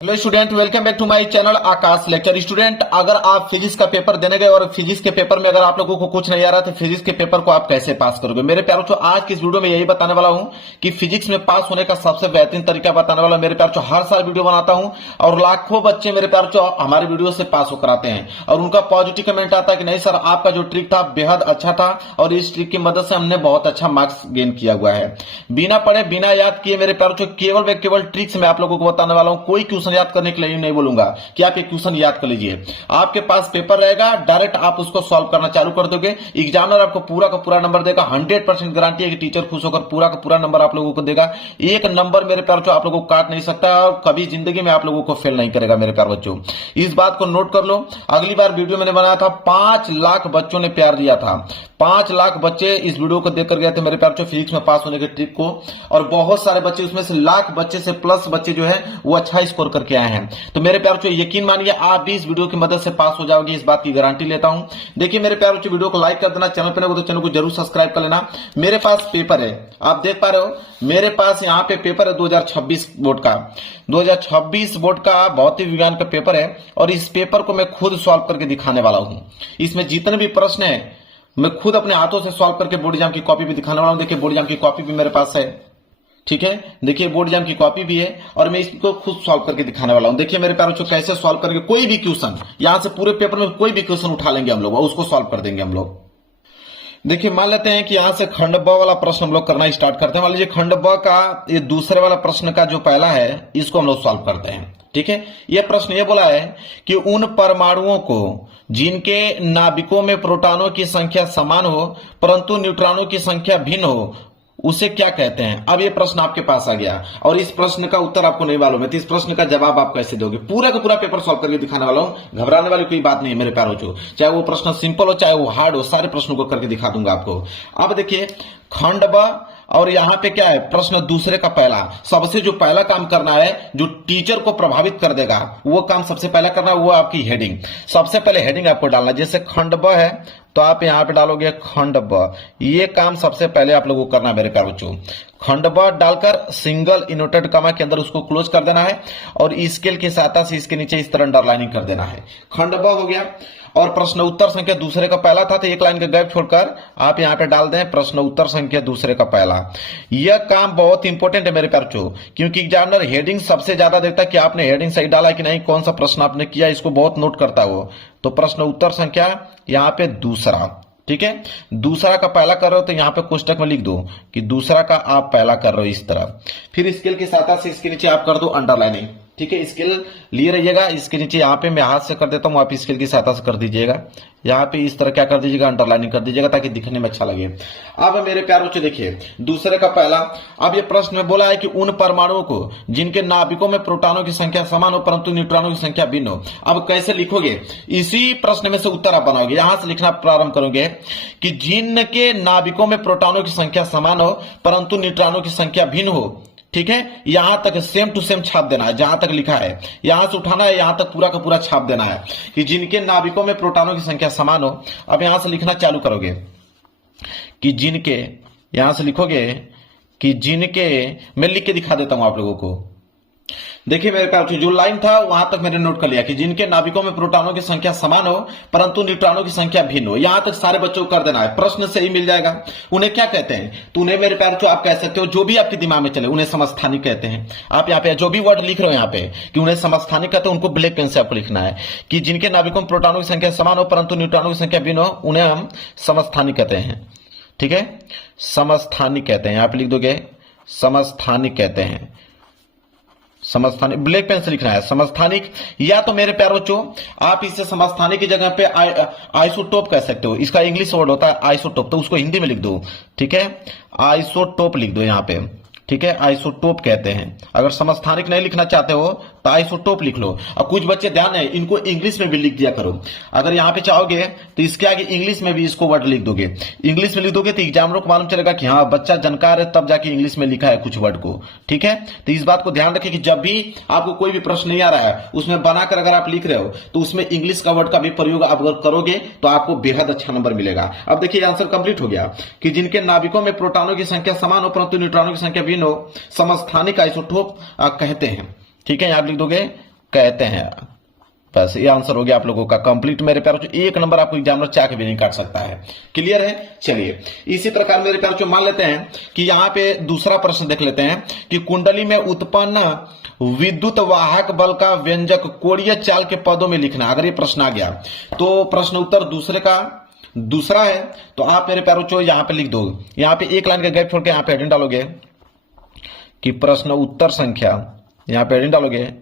Hello student, welcome back to my channel Aakash lecture. Student, अगर आप physics का paper देने गए और फिजिक्स के पेपर में अगर आप लोगों को कुछ नहीं आ रहा तो फिजिक्स के पेपर को आप कैसे पास करोगे। मेरे प्यारों चो आज की इस वीडियो में यही बताने वाला हूं कि फिजिक्स में पास होने का सबसे बेहतरीन तरीका बताने वाला। मेरे प्यारों चो हर साल वीडियो बनाता हूं और लाखों बच्चे मेरे प्यारों चो हमारे वीडियो से पास होकर आते हैं और उनका पॉजिटिव कमेंट आता है कि नहीं सर, आपका जो ट्रिक था बेहद अच्छा था और इस ट्रिक की मदद से हमने बहुत अच्छा मार्क्स गेन किया हुआ है। बिना पढ़े बिना याद किए मेरे प्यारों चो केवल ट्रिक्स में आप लोगों को बताने वाला हूं। कोई क्वेश्चन याद करने के लिए नहीं बोलूंगा कि आप ये क्वेश्चन याद कर लीजिए। आपके पास पेपर रहेगा, डायरेक्ट आप उसको सॉल्व करना चालू कर दोगे। एग्जामिनर आपको पूरा का पूरा नंबर देगा। 100% गारंटी है कि टीचर खुश होकर पूरा का पूरा नंबर आप लोगों को देगा। एक नंबर मेरे प्यार बच्चों आप लोगों को काट नहीं सकता और कभी जिंदगी में आप लोगों को फेल नहीं करेगा मेरे प्यार बच्चों। इस बात को नोट कर लो। अगली बार वीडियो मैंने बनाया था 5 लाख बच्चों ने प्यार दिया था। 5 लाख बच्चे इस वीडियो को देखकर गए थे मेरे प्यार बच्चों फिजिक्स में पास होने के ट्रिक को, और बहुत सारे बच्चे उसमें से लाख बच्चे से प्लस बच्चे जो है वो अच्छा स्कोर करके आए हैं। तो मेरे प्यार बच्चों यकीन मानिए आप भी इस वीडियो की मदद से पास हो जाओगे, इस बात की गारंटी लेता हूं। देखिए मेरे प्यार बच्चों, वीडियो को लाइक कर देना, चैनल पर तो चैनल को जरूर सब्सक्राइब कर लेना। मेरे पास पेपर है, आप देख पा रहे हो मेरे पास यहाँ पे पेपर है 2026 बोर्ड का। 2026 बोर्ड का भौतिक विज्ञान का पेपर है और इस पेपर को मैं खुद सॉल्व करके दिखाने वाला हूं। इसमें जितने भी प्रश्न है मैं खुद अपने हाथों से सॉल्व करके बोर्ड एग्जाम की कॉपी भी दिखाने वाला हूं। देखिए बोर्ड एग्जाम की कॉपी भी मेरे पास है, ठीक है। देखिए बोर्ड एग्जाम की कॉपी भी है और मैं इसको खुद सॉल्व करके दिखाने वाला हूं। देखिए मेरे प्यारों को कैसे सॉल्व करके कोई भी क्वेश्चन यहां से पूरे पेपर में कोई भी क्वेश्चन उठा लेंगे हम लोग और उसको सॉल्व कर देंगे हम लोग। देखिए मान लेते हैं कि यहां से खंड ब वाला प्रश्न हम लोग करना स्टार्ट करते हैं। मान लीजिए खंड ब का ये दूसरे वाला प्रश्न का जो पहला है इसको हम लोग सॉल्व करते हैं, ठीक है। यह प्रश्न ये बोला है कि उन परमाणुओं को जिनके नाभिकों में प्रोटॉनों की संख्या समान हो परंतु न्यूट्रॉनों की संख्या भिन्न हो उसे क्या कहते हैं। अब ये प्रश्न आपके पास आ गया और इस प्रश्न का उत्तर आपको नहीं मालूम है तो इस प्रश्न का जवाब आप कैसे दोगे। पूरा का पूरा पेपर सॉल्व करके दिखाने वाला हूं, घबराने वाली कोई बात नहीं है मेरे प्यारों को। चाहे वो प्रश्न सिंपल हो चाहे वो हार्ड हो, सारे प्रश्नों को करके दिखा दूंगा आपको। अब देखिए खंड ब और यहां पे क्या है, प्रश्न दूसरे का पहला। सबसे जो पहला काम करना है जो टीचर को प्रभावित कर देगा वो काम सबसे पहला करना है, वो आपकी हेडिंग। सबसे पहले हेडिंग आपको डालना है। जैसे खंड ब है तो आप यहां पे डालोगे खंड ब। ये काम सबसे पहले आप लोगों को करना है मेरे प्यारे बच्चों। खंड ब डालकर सिंगल इनवर्टेड कॉमा के अंदर उसको क्लोज कर देना है और स्केल की सहायता से इसके नीचे इस तरह अंडरलाइनिंग कर देना है। खंड ब हो गया। और प्रश्न उत्तर संख्या दूसरे का पहला था तो एक लाइन का गैप छोड़कर आप यहां पे डाल दें प्रश्न उत्तर संख्या दूसरे का पहला। यह काम बहुत इंपॉर्टेंट है मेरे प्यारों, क्योंकि एग्जामिनर हेडिंग सबसे ज्यादा देखता है कि आपने हेडिंग सही डाला कि नहीं, कौन सा प्रश्न आपने किया, इसको बहुत नोट करता है वो। तो प्रश्न उत्तर संख्या यहां पे दूसरा, ठीक है। दूसरा का पहला कर रहे हो तो यहां पे कोष्टक में लिख दो कि दूसरा का आप पहला कर रहे हो इस तरह। फिर स्केल की सहायता से इसके नीचे आप कर दो अंडरलाइनिंग, ठीक है। स्केल लिए रहिएगा, इसके नीचे यहाँ पे मैं हाथ से कर देता हूँ, आप स्केल की सहायता से कर दीजिएगा। यहाँ पे इस तरह क्या कर दीजिएगा, अंडरलाइनिंग कर दीजिएगा ताकि दिखने में अच्छा लगे। अब मेरे प्यारे बच्चों देखिए दूसरे का पहला। अब ये प्रश्न में बोला है कि उन परमाणुओं को जिनके नाभिकों में प्रोटॉनों की संख्या समान हो परंतु न्यूट्रॉनों की संख्या भिन्न हो। अब कैसे लिखोगे, इसी प्रश्न में से उत्तर आप बनाओगे। यहां से लिखना प्रारंभ करोगे कि जिनके नाभिकों में प्रोटॉनों की संख्या समान हो परंतु न्यूट्रॉनों की संख्या भिन्न हो, ठीक है। यहां तक सेम टू सेम छाप देना है, जहां तक लिखा है यहां से उठाना है, यहां तक पूरा का पूरा छाप देना है कि जिनके नाभिकों में प्रोटॉनों की संख्या समान हो। अब यहां से लिखना चालू करोगे कि जिनके, यहां से लिखोगे कि जिनके, मैं लिख के दिखा देता हूं आप लोगों को। देखिए मेरे प्यारे जो लाइन था वहां तक मैंने नोट कर लिया कि जिनके नाभिकों में प्रोटॉनों की संख्या समान हो परंतु न्यूट्रॉनों की संख्या भिन्न हो। यहां तक सारे बच्चों को कर देना है, प्रश्न से ही मिल जाएगा। उन्हें क्या कहते हैं, तो उन्हें मेरे प्यारे आप कह सकते हो जो भी आपके दिमाग में चले, उन्हें समस्थानिक कहते हैं। आप यहाँ पे जो भी वर्ड लिख रहे हो यहाँ पे कि उन्हें समस्थानिक कहते हैं, उनको ब्लैक पेन से आपको लिखना है कि जिनके नाभिकों में प्रोटॉनों की संख्या समान हो परंतु न्यूट्रॉनों की संख्या भिन्न हो, उन्हें हम समस्थानिक कहते हैं, ठीक है। समस्थानिक कहते हैं, आप लिख दोगे समस्थानिक कहते हैं। समस्थानिक ब्लैक पेन से लिखना है समस्थानिक। या तो मेरे प्यारे बच्चों आप इसे समस्थानिक की जगह पे आइसोटोप कह सकते हो। इसका इंग्लिश वर्ड होता है आइसोटोप, तो उसको हिंदी में लिख दो, ठीक है। आइसोटोप लिख दो यहाँ पे, ठीक है। आइसोटोप कहते हैं। अगर समस्थानिक नहीं लिखना चाहते हो तो आइसोटोप लिख लो। और कुछ बच्चे ध्यान है इनको इंग्लिश में भी लिख दिया करो। अगर यहाँ पे चाहोगे तो इसके आगे इंग्लिश में भी इसको वर्ड लिख दोगे। इंग्लिश में लिख दोगे तो एग्जामिनर को मालूम चलेगा कि हाँ बच्चा जानकार है, तब जाके इंग्लिश में लिखा है कुछ वर्ड को, ठीक है। तो इस बात को ध्यान रखें कि जब भी आपको कोई भी प्रश्न नहीं आ रहा है उसमें बनाकर अगर आप लिख रहे हो तो उसमें इंग्लिश का वर्ड का भी प्रयोग आप अगर करोगे तो आपको बेहद अच्छा नंबर मिलेगा। अब देखिए आंसर कंप्लीट हो गया कि जिनके नाभिकों में प्रोटॉनों की संख्या समान हो परंतु न्यूट्रॉनों की संख्या भिन्न हो, समस्थानिक आइसोटोप कहते हैं, ठीक है। आप लिख दोगे कहते हैं। बस ये आंसर हो गया आप लोगों का कंप्लीट मेरे प्यारों। एक नंबर आपको एग्जामिनर चाह के भी नहीं काट सकता है। क्लियर है? चलिए इसी प्रकार मेरे प्यारों मान लेते हैं कि यहाँ पे दूसरा प्रश्न देख लेते हैं कि कुंडली में उत्पन्न विद्युत वाहक बल का व्यंजक कोणीय चाल के पदों में लिखना। अगर ये प्रश्न आ गया तो प्रश्न उत्तर दूसरा है, तो आप मेरे प्यारों यहाँ पे लिख दो। यहाँ पे एक लाइन का गैप छोड़ के यहाँ पे हेडिंग डालोगे कि प्रश्न उत्तर संख्या, यहाँ पे हेडिंग डालोगे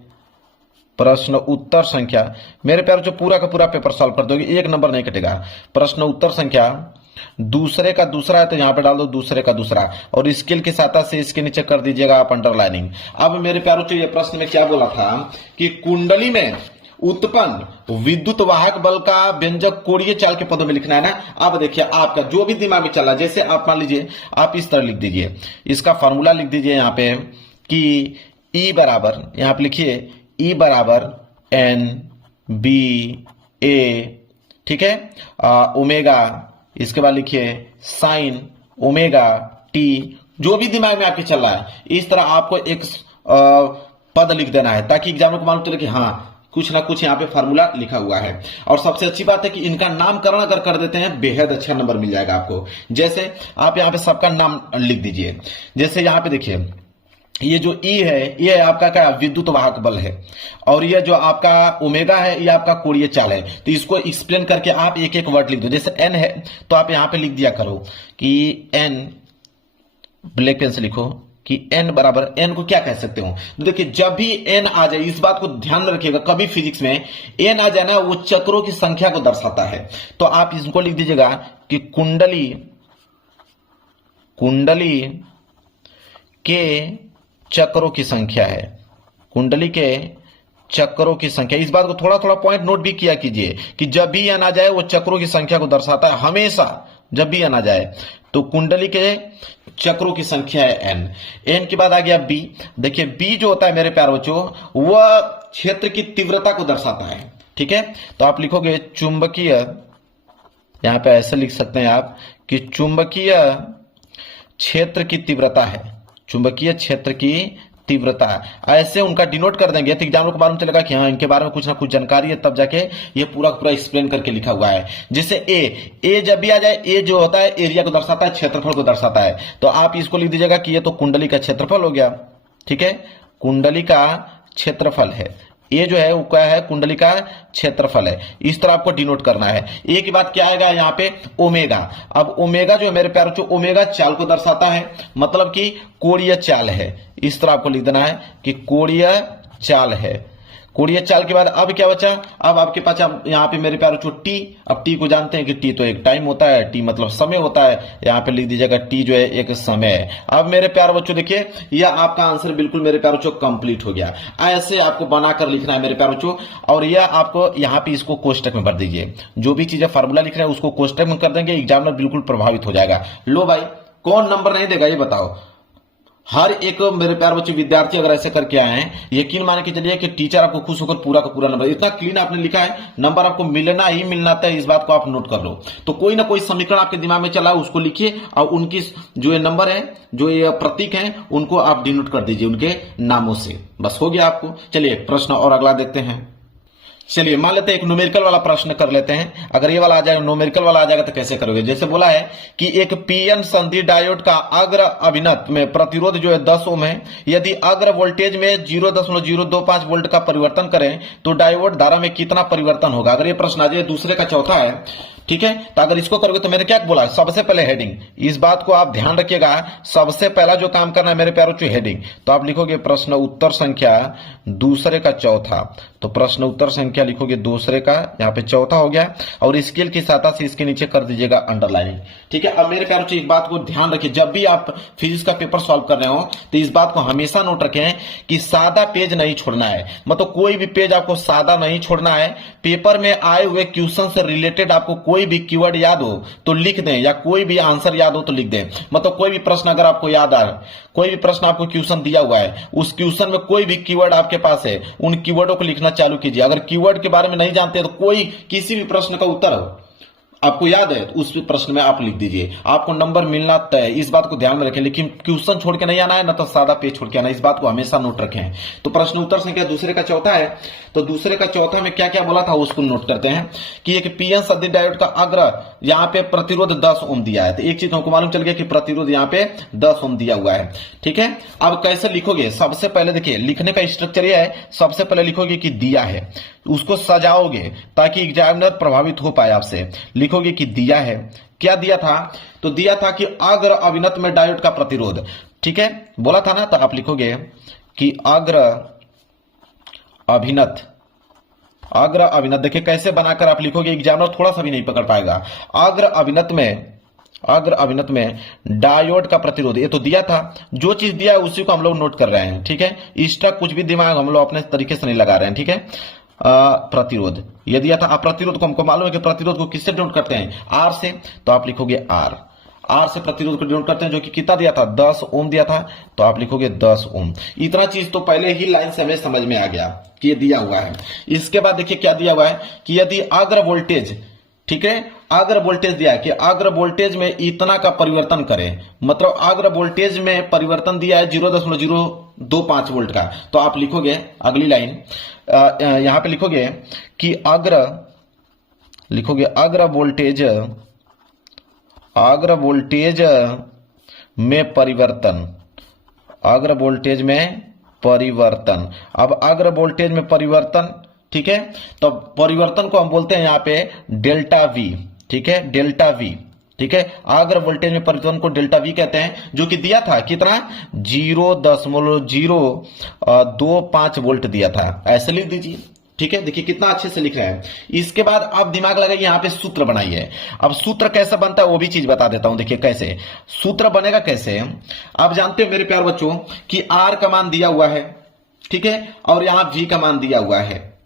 प्रश्न उत्तर संख्या। मेरे प्यारों जो पूरा का पूरा पेपर सॉल्व कर दोगे, एक नंबर नहीं कटेगा। प्रश्न उत्तर संख्या दूसरे का दूसरा है तो यहां पे डाल दो दूसरे का दूसरा, और स्केल की सहायता से इसके नीचे कर दीजिएगा आप अंडरलाइनिंग। अब मेरे प्यारों ये प्रश्न में क्या बोला था कि कुंडली में उत्पन्न विद्युत वाहक बल का व्यंजक कोणीय चाल के पदों में लिखना है ना। अब देखिए आपका जो भी दिमाग में चला, जैसे आप मान लीजिए आप इस तरह लिख दीजिए, इसका फॉर्मूला लिख दीजिए यहाँ पे कि E बराबर, यहाँ पे लिखिए E बराबर एन बी ए, ठीक है, ओमेगा, इसके बाद लिखिए साइन ओमेगा टी। जो भी दिमाग में आपके चल रहा है इस तरह आपको एक पद लिख देना है, ताकि एग्जामिनर को मालूम चले कि हाँ कुछ ना कुछ यहाँ पे फार्मूला लिखा हुआ है। और सबसे अच्छी बात है कि इनका नामकरण अगर कर देते हैं बेहद अच्छा नंबर मिल जाएगा आपको। जैसे आप यहाँ पे सबका नाम लिख दीजिए। जैसे यहाँ पे देखिए ये जो E है ये आपका क्या विद्युत वाहक बल है, और ये जो आपका ओमेगा है ये आपका कोणीय चाल है। तो इसको एक्सप्लेन करके आप एक एक वर्ड लिख दो। जैसे N है तो आप यहां पे लिख दिया करो कि N, ब्लैक पेन से लिखो कि N बराबर, N को क्या कह सकते हो। तो देखिए जब भी N आ जाए, इस बात को ध्यान में रखिएगा, कभी फिजिक्स में N आ जाए ना वो चक्रों की संख्या को दर्शाता है। तो आप इसको लिख दीजिएगा कि कुंडली के चक्रों की संख्या है, कुंडली के चक्रों की संख्या। इस बात को थोड़ा थोड़ा पॉइंट नोट भी किया कीजिए कि जब भी N आ जाए वो चक्रों की संख्या को दर्शाता है हमेशा। जब भी N आ जाए तो कुंडली के चक्रों की संख्या है N के बाद आ गया B। देखिए B जो होता है मेरे प्यारे बच्चों वह क्षेत्र की तीव्रता को दर्शाता है, ठीक है। तो आप लिखोगे चुंबकीय, यहां पे ऐसे लिख सकते हैं आप कि चुंबकीय क्षेत्र की तीव्रता है, चुंबकीय क्षेत्र की तीव्रता, ऐसे उनका डिनोट कर देंगे तो एग्जामिनर को मालूम चलेगा कि हाँ इनके बारे में कुछ ना कुछ जानकारी है, तब जाके ये पूरा पूरा एक्सप्लेन करके लिखा हुआ है। जैसे ए जब भी आ जाए, ए जो होता है एरिया को दर्शाता है, क्षेत्रफल को दर्शाता है। तो आप इसको लिख दीजिएगा कि ये तो कुंडली का क्षेत्रफल हो गया, ठीक है, कुंडली का क्षेत्रफल है। ये जो है वो क्या है, कुंडली का क्षेत्रफल है। इस तरह आपको डिनोट करना है। एक ही बात क्या आएगा यहाँ पे ओमेगा। अब ओमेगा जो है मेरे प्यारों जो ओमेगा चाल को दर्शाता है, मतलब कि कोणीय चाल है। इस तरह आपको लिख देना है कि कोणीय चाल है। कोणीय चाल के बाद अब क्या बचा, अब आपके पास यहाँ पे मेरे प्यारों जो टी, अब टी को जानते हैं कि टी तो एक टाइम होता है, टी मतलब समय होता है। यहाँ पे लिख दीजिएगा टी जो है एक समय है। अब मेरे प्यारे बच्चों देखिए यह आपका आंसर बिल्कुल मेरे प्यारे बच्चों कंप्लीट हो गया। ऐसे आपको बनाकर लिखना है मेरे प्यारे बच्चों, और यह आपको यहाँ पे इसको कोष्टक में भर दीजिए। जो भी चीजें फार्मूला लिख रहे हैं उसको कोष्टक में कर देंगे, एग्जामिनर बिल्कुल प्रभावित हो जाएगा। लो भाई कौन नंबर नहीं देगा ये बताओ। हर एक मेरे प्यारे बच्चे विद्यार्थी अगर ऐसे करके आए हैं, यकीन मान के चलिए कि टीचर आपको खुश होकर पूरा का पूरा नंबर, इतना क्लीन आपने लिखा है, नंबर आपको मिलना ही मिलना था। इस बात को आप नोट कर लो। तो कोई ना कोई समीकरण आपके दिमाग में चला उसको लिखिए, और उनकी जो ये नंबर है, जो ये प्रतीक है, उनको आप डिनोट कर दीजिए उनके नामों से। बस हो गया आपको। चलिए प्रश्न और अगला देखते हैं। चलिए मान लेते हैं एक न्यूमेरिकल वाला प्रश्न कर लेते हैं। अगर ये वाला आ जाएगा, न्यूमेरिकल वाला आ जाएगा तो कैसे करोगे। जैसे बोला है कि एक पीएन संधि डायोड का अग्र अभिनत में प्रतिरोध जो है 10 ओम है। यदि अग्र वोल्टेज में 0.025 वोल्ट का परिवर्तन करें तो डायोड धारा में कितना परिवर्तन होगा। अगर ये प्रश्न आ जाए, दूसरे का चौथा है, ठीक है। तो अगर इसको करोगे तो मैंने क्या बोला, सबसे पहले हेडिंग, इस बात को आप ध्यान रखिएगा, सबसे पहला जो काम करना है मेरे प्यारों की हेडिंग। तो आप लिखोगे प्रश्न उत्तर संख्या दूसरे का चौथा। तो प्रश्न उत्तर संख्या लिखोगे दूसरे का, यहाँ पे चौथा हो गया, और स्केल की सहायता से इसके नीचे कर दीजिएगा अंडरलाइनिंग, ठीक है। अब मेरे प्यारों की एक बात को ध्यान रखिए, जब भी आप फिजिक्स का पेपर सॉल्व कर रहे हो तो इस बात को हमेशा नोट रखें कि सादा पेज नहीं छोड़ना है। मतलब कोई भी पेज आपको सादा नहीं छोड़ना है। पेपर में आए हुए क्वेश्चन से रिलेटेड आपको कोई भी कीवर्ड याद हो तो लिख दें, या कोई भी आंसर याद हो तो लिख दें। मतलब कोई भी प्रश्न अगर आपको याद आ, कोई भी प्रश्न आपको क्वेश्चन दिया हुआ है, उस क्वेश्चन में कोई भी कीवर्ड आपके पास है, उन कीवर्डों को लिखना चालू कीजिए। अगर कीवर्ड के बारे में नहीं जानते तो कोई किसी भी प्रश्न का उत्तर हो, आपको याद है तो उस प्रश्न में आप लिख दीजिए, आपको नंबर मिलना तय है, इस बात को ध्यान में रखें। लेकिन क्वेश्चन छोड़ के नहीं आना है, ना तो सादा पेज छोड़ के आना है, इस बात को हमेशा नोट रखें। तो प्रश्न उत्तर संख्या दूसरे का चौथा है, तो दूसरे का चौथा में क्या क्या बोला था उसको नोट करते हैं कि एक पीएन सदी डायोड का अग्र यहाँ पे प्रतिरोध 10 ओम दिया है। तो एक चीज हमको मालूम चल गया कि प्रतिरोध यहाँ पे 10 ओम दिया हुआ है, ठीक है। अब कैसे लिखोगे, सबसे पहले देखिए लिखने का स्ट्रक्चर यह है, सबसे पहले लिखोगे कि दिया है, उसको सजाओगे ताकि एग्जामिनर प्रभावित हो पाए आपसे। लिखोगे कि दिया है, क्या दिया था, तो दिया था कि अग्र अभिनत में डायोड का प्रतिरोध, ठीक है, बोला था ना। तो आप लिखोगे कि अग्र अभिनत, अग्र अभिनत देखिए कैसे बनाकर आप लिखोगे, एग्जामिनर थोड़ा सा भी नहीं पकड़ पाएगा। अग्र अभिनत में डायोड का प्रतिरोध, ये तो दिया था, जो चीज दिया है उसी को हम लोग नोट कर रहे हैं, ठीक है। इसका कुछ भी दिमाग हम लोग अपने तरीके से नहीं लगा रहे हैं, ठीक है। प्रतिरोध ये दिया था। आप प्रतिरोध को, हमको मालूम है कि प्रतिरोध को किससे डिनोट करते हैं, आर से, तो आप लिखोगे आर, आर से प्रतिरोध को डिनोट करते हैं, जो कि कितना दिया था, 10 ओम दिया था, तो आप लिखोगे 10 ओम। इतना चीज तो पहले ही लाइन से हमें समझ में आ गया कि ये दिया हुआ है। इसके बाद देखिए क्या दिया हुआ है कि यदि अग्र वोल्टेज, ठीक है, अग्र वोल्टेज दिया है कि अग्र वोल्टेज में इतना का परिवर्तन करें, मतलब अग्र वोल्टेज में परिवर्तन दिया है 0.025 वोल्ट का, तो आप लिखोगे अगली लाइन, यहां पे लिखोगे कि अग्र वोल्टेज में परिवर्तन, अग्र वोल्टेज में परिवर्तन। अब अग्र वोल्टेज में परिवर्तन, ठीक है, तो परिवर्तन को हम बोलते हैं यहां पे डेल्टा वी, ठीक है, डेल्टा वी, ठीक है। अग्र वोल्टेज में परिवर्तन को डेल्टा वी कहते हैं, जो कि दिया था कितना, 0.025 वोल्ट दिया था, ऐसे लिख दीजिए, ठीक है। देखिए कितना अच्छे से लिख रहे हैं। इसके बाद अब दिमाग लगाइए, यहां पे सूत्र बनाइए। अब सूत्र कैसे बनता है वो भी चीज बता देता हूं। देखिए कैसे सूत्र बनेगा, कैसे आप जानते हो मेरे प्यारे बच्चों कि आर का मान दिया हुआ है, ठीक है, और यहां वी का मान दिया हुआ है,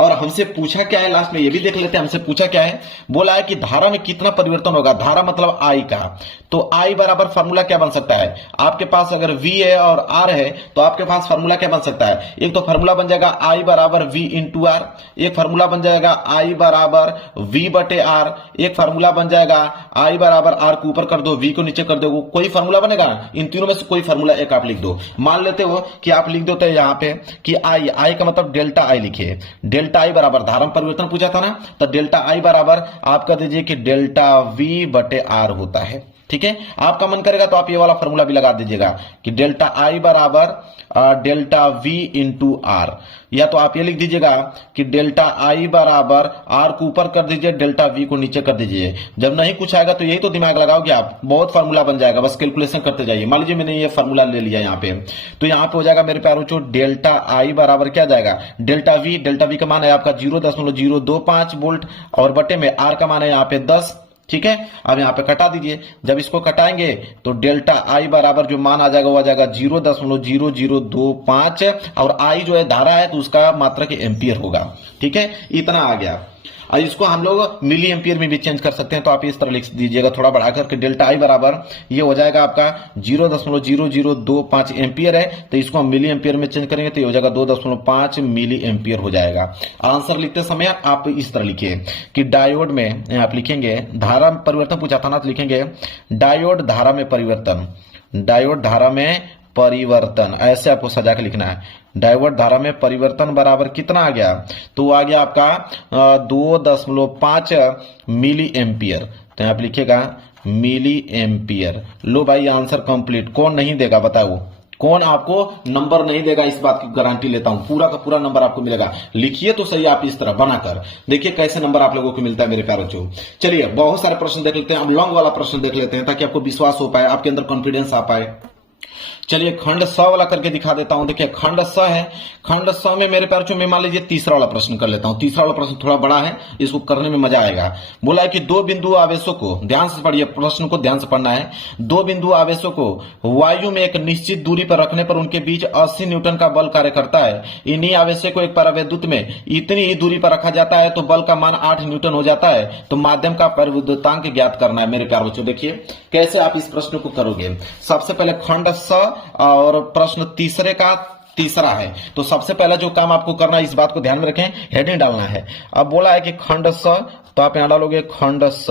और हमसे पूछा क्या है, लास्ट में ये भी देख लेते हैं, हमसे पूछा क्या है, बोला है कि धारा में कितना परिवर्तन होगा, धारा मतलब आई का। तो आई बराबर फार्मूला क्या बन सकता है, आपके पास अगर वी है और आर है तो आपके पास फार्मूला क्या बन सकता है, एक तो फार्मूला बन जाएगा आई बराबर वी इंटू आर, एक फार्मूला बन जाएगा आई बराबर वी बटे आर, एक फार्मूला बन जाएगा आई बराबर आर को ऊपर कर दो, वी को नीचे कर दो, कोई फार्मूला बनेगा, इन तीनों में से कोई फार्मूला एक आप लिख दो। मान लेते हो कि आप लिख देते हैं यहां पे कि आई का मतलब डेल्टा आई लिखिए, डेल्टा आई बराबर धारा में परिवर्तन पूछा था ना, तो डेल्टा आई बराबर आप कह दीजिए कि डेल्टा वी बटे आर होता है, ठीक है। आपका मन करेगा तो आप ये वाला फॉर्मूला भी लगा दीजिएगा कि डेल्टा आई बराबर डेल्टा वी इंटू आर, या तो आप ये लिख दीजिएगा कि डेल्टा आई बराबर आर को ऊपर कर दीजिए, डेल्टा वी को नीचे कर दीजिए। जब नहीं कुछ आएगा तो यही तो दिमाग लगाओगे आप, बहुत फार्मूला बन जाएगा, बस कैलकुलेशन करते जाइए। मान लीजिए मैंने ये फार्मूला ले लिया यहाँ पे, तो यहाँ पे हो जाएगा मेरे प्यारे बच्चों डेल्टा आई बराबर क्या जाएगा, डेल्टा वी का मान है आपका 0.025 वोल्ट, और बटे में आर का मान है यहाँ पे 10, ठीक है। अब यहाँ पे कटा दीजिए, जब इसको कटाएंगे तो डेल्टा आई बराबर जो मान आ जाएगा वो आ जाएगा 0.0025, और आई जो है धारा है तो उसका मात्रक एम्पियर होगा, ठीक है। इतना आ गया। और इसको हम लोग मिली एम्पियर में भी चेंज कर सकते हैं, तो आप इस तरह लिख दीजिएगा थोड़ा बढ़ा करके, डेल्टा आई बराबर ये हो जाएगा आपका 0.0025 एम्पियर है, तो इसको हम मिली एम्पियर में चेंज करेंगे तो ये हो जाएगा 2.5 मिली एम्पियर हो जाएगा। आंसर लिखते समय आप इस तरह लिखिए कि डायोड में आप लिखेंगे धारा में परिवर्तन पूछा था ना, तो लिखेंगे डायोड धारा में परिवर्तन, डायोड धारा में परिवर्तन, ऐसे आपको सजा के लिखना है। डायोड धारा में परिवर्तन बराबर कितना आ गया, तो आ गया आपका 2.5 मिली एम्पियर, तो आप लिखिएगा मिली एम्पियर। लो भाई आंसर कंप्लीट। कौन नहीं देगा बताओ, कौन आपको नंबर नहीं देगा, इस बात की गारंटी लेता हूं, पूरा का पूरा नंबर आपको मिलेगा। लिखिए तो सही आप इस तरह बनाकर, देखिए कैसे नंबर आप लोगों को मिलता है मेरे प्यारे बच्चों। चलिए बहुत सारे प्रश्न देख लेते हैं, अब लॉन्ग वाला प्रश्न देख लेते हैं ताकि आपको विश्वास हो पाए, आपके अंदर कॉन्फिडेंस आ पाए। चलिए खंड स वाला करके दिखा देता हूं। देखिए खंड स है, खंड स में मेरे प्यारे बच्चों में मान लीजिए तीसरा वाला प्रश्न कर लेता हूं। तीसरा वाला प्रश्न थोड़ा बड़ा है, इसको करने में मजा आएगा। बोला है कि दो बिंदु आवेशों को, ध्यान से पढ़िए, प्रश्न को ध्यान से पढ़ना है। दो बिंदु आवेशों को वायु में एक निश्चित दूरी पर रखने पर उनके बीच 80 न्यूटन का बल कार्य करता है। इन्हीं आवेशों को एक परावैद्युत में इतनी ही दूरी पर रखा जाता है तो बल का मान 8 न्यूटन हो जाता है। तो माध्यम का परिवैद्युतांक ज्ञात करना है मेरे प्यारे बच्चों। देखिए कैसे आप इस प्रश्न को करोगे। सबसे पहले खंड स और प्रश्न तीसरे का तीसरा है। तो सबसे पहला जो काम आपको करना है, इस बात को ध्यान में रखें, हेडिंग डालना है। अब बोला है कि खंड स, तो आप यहां डालोगे खंड स,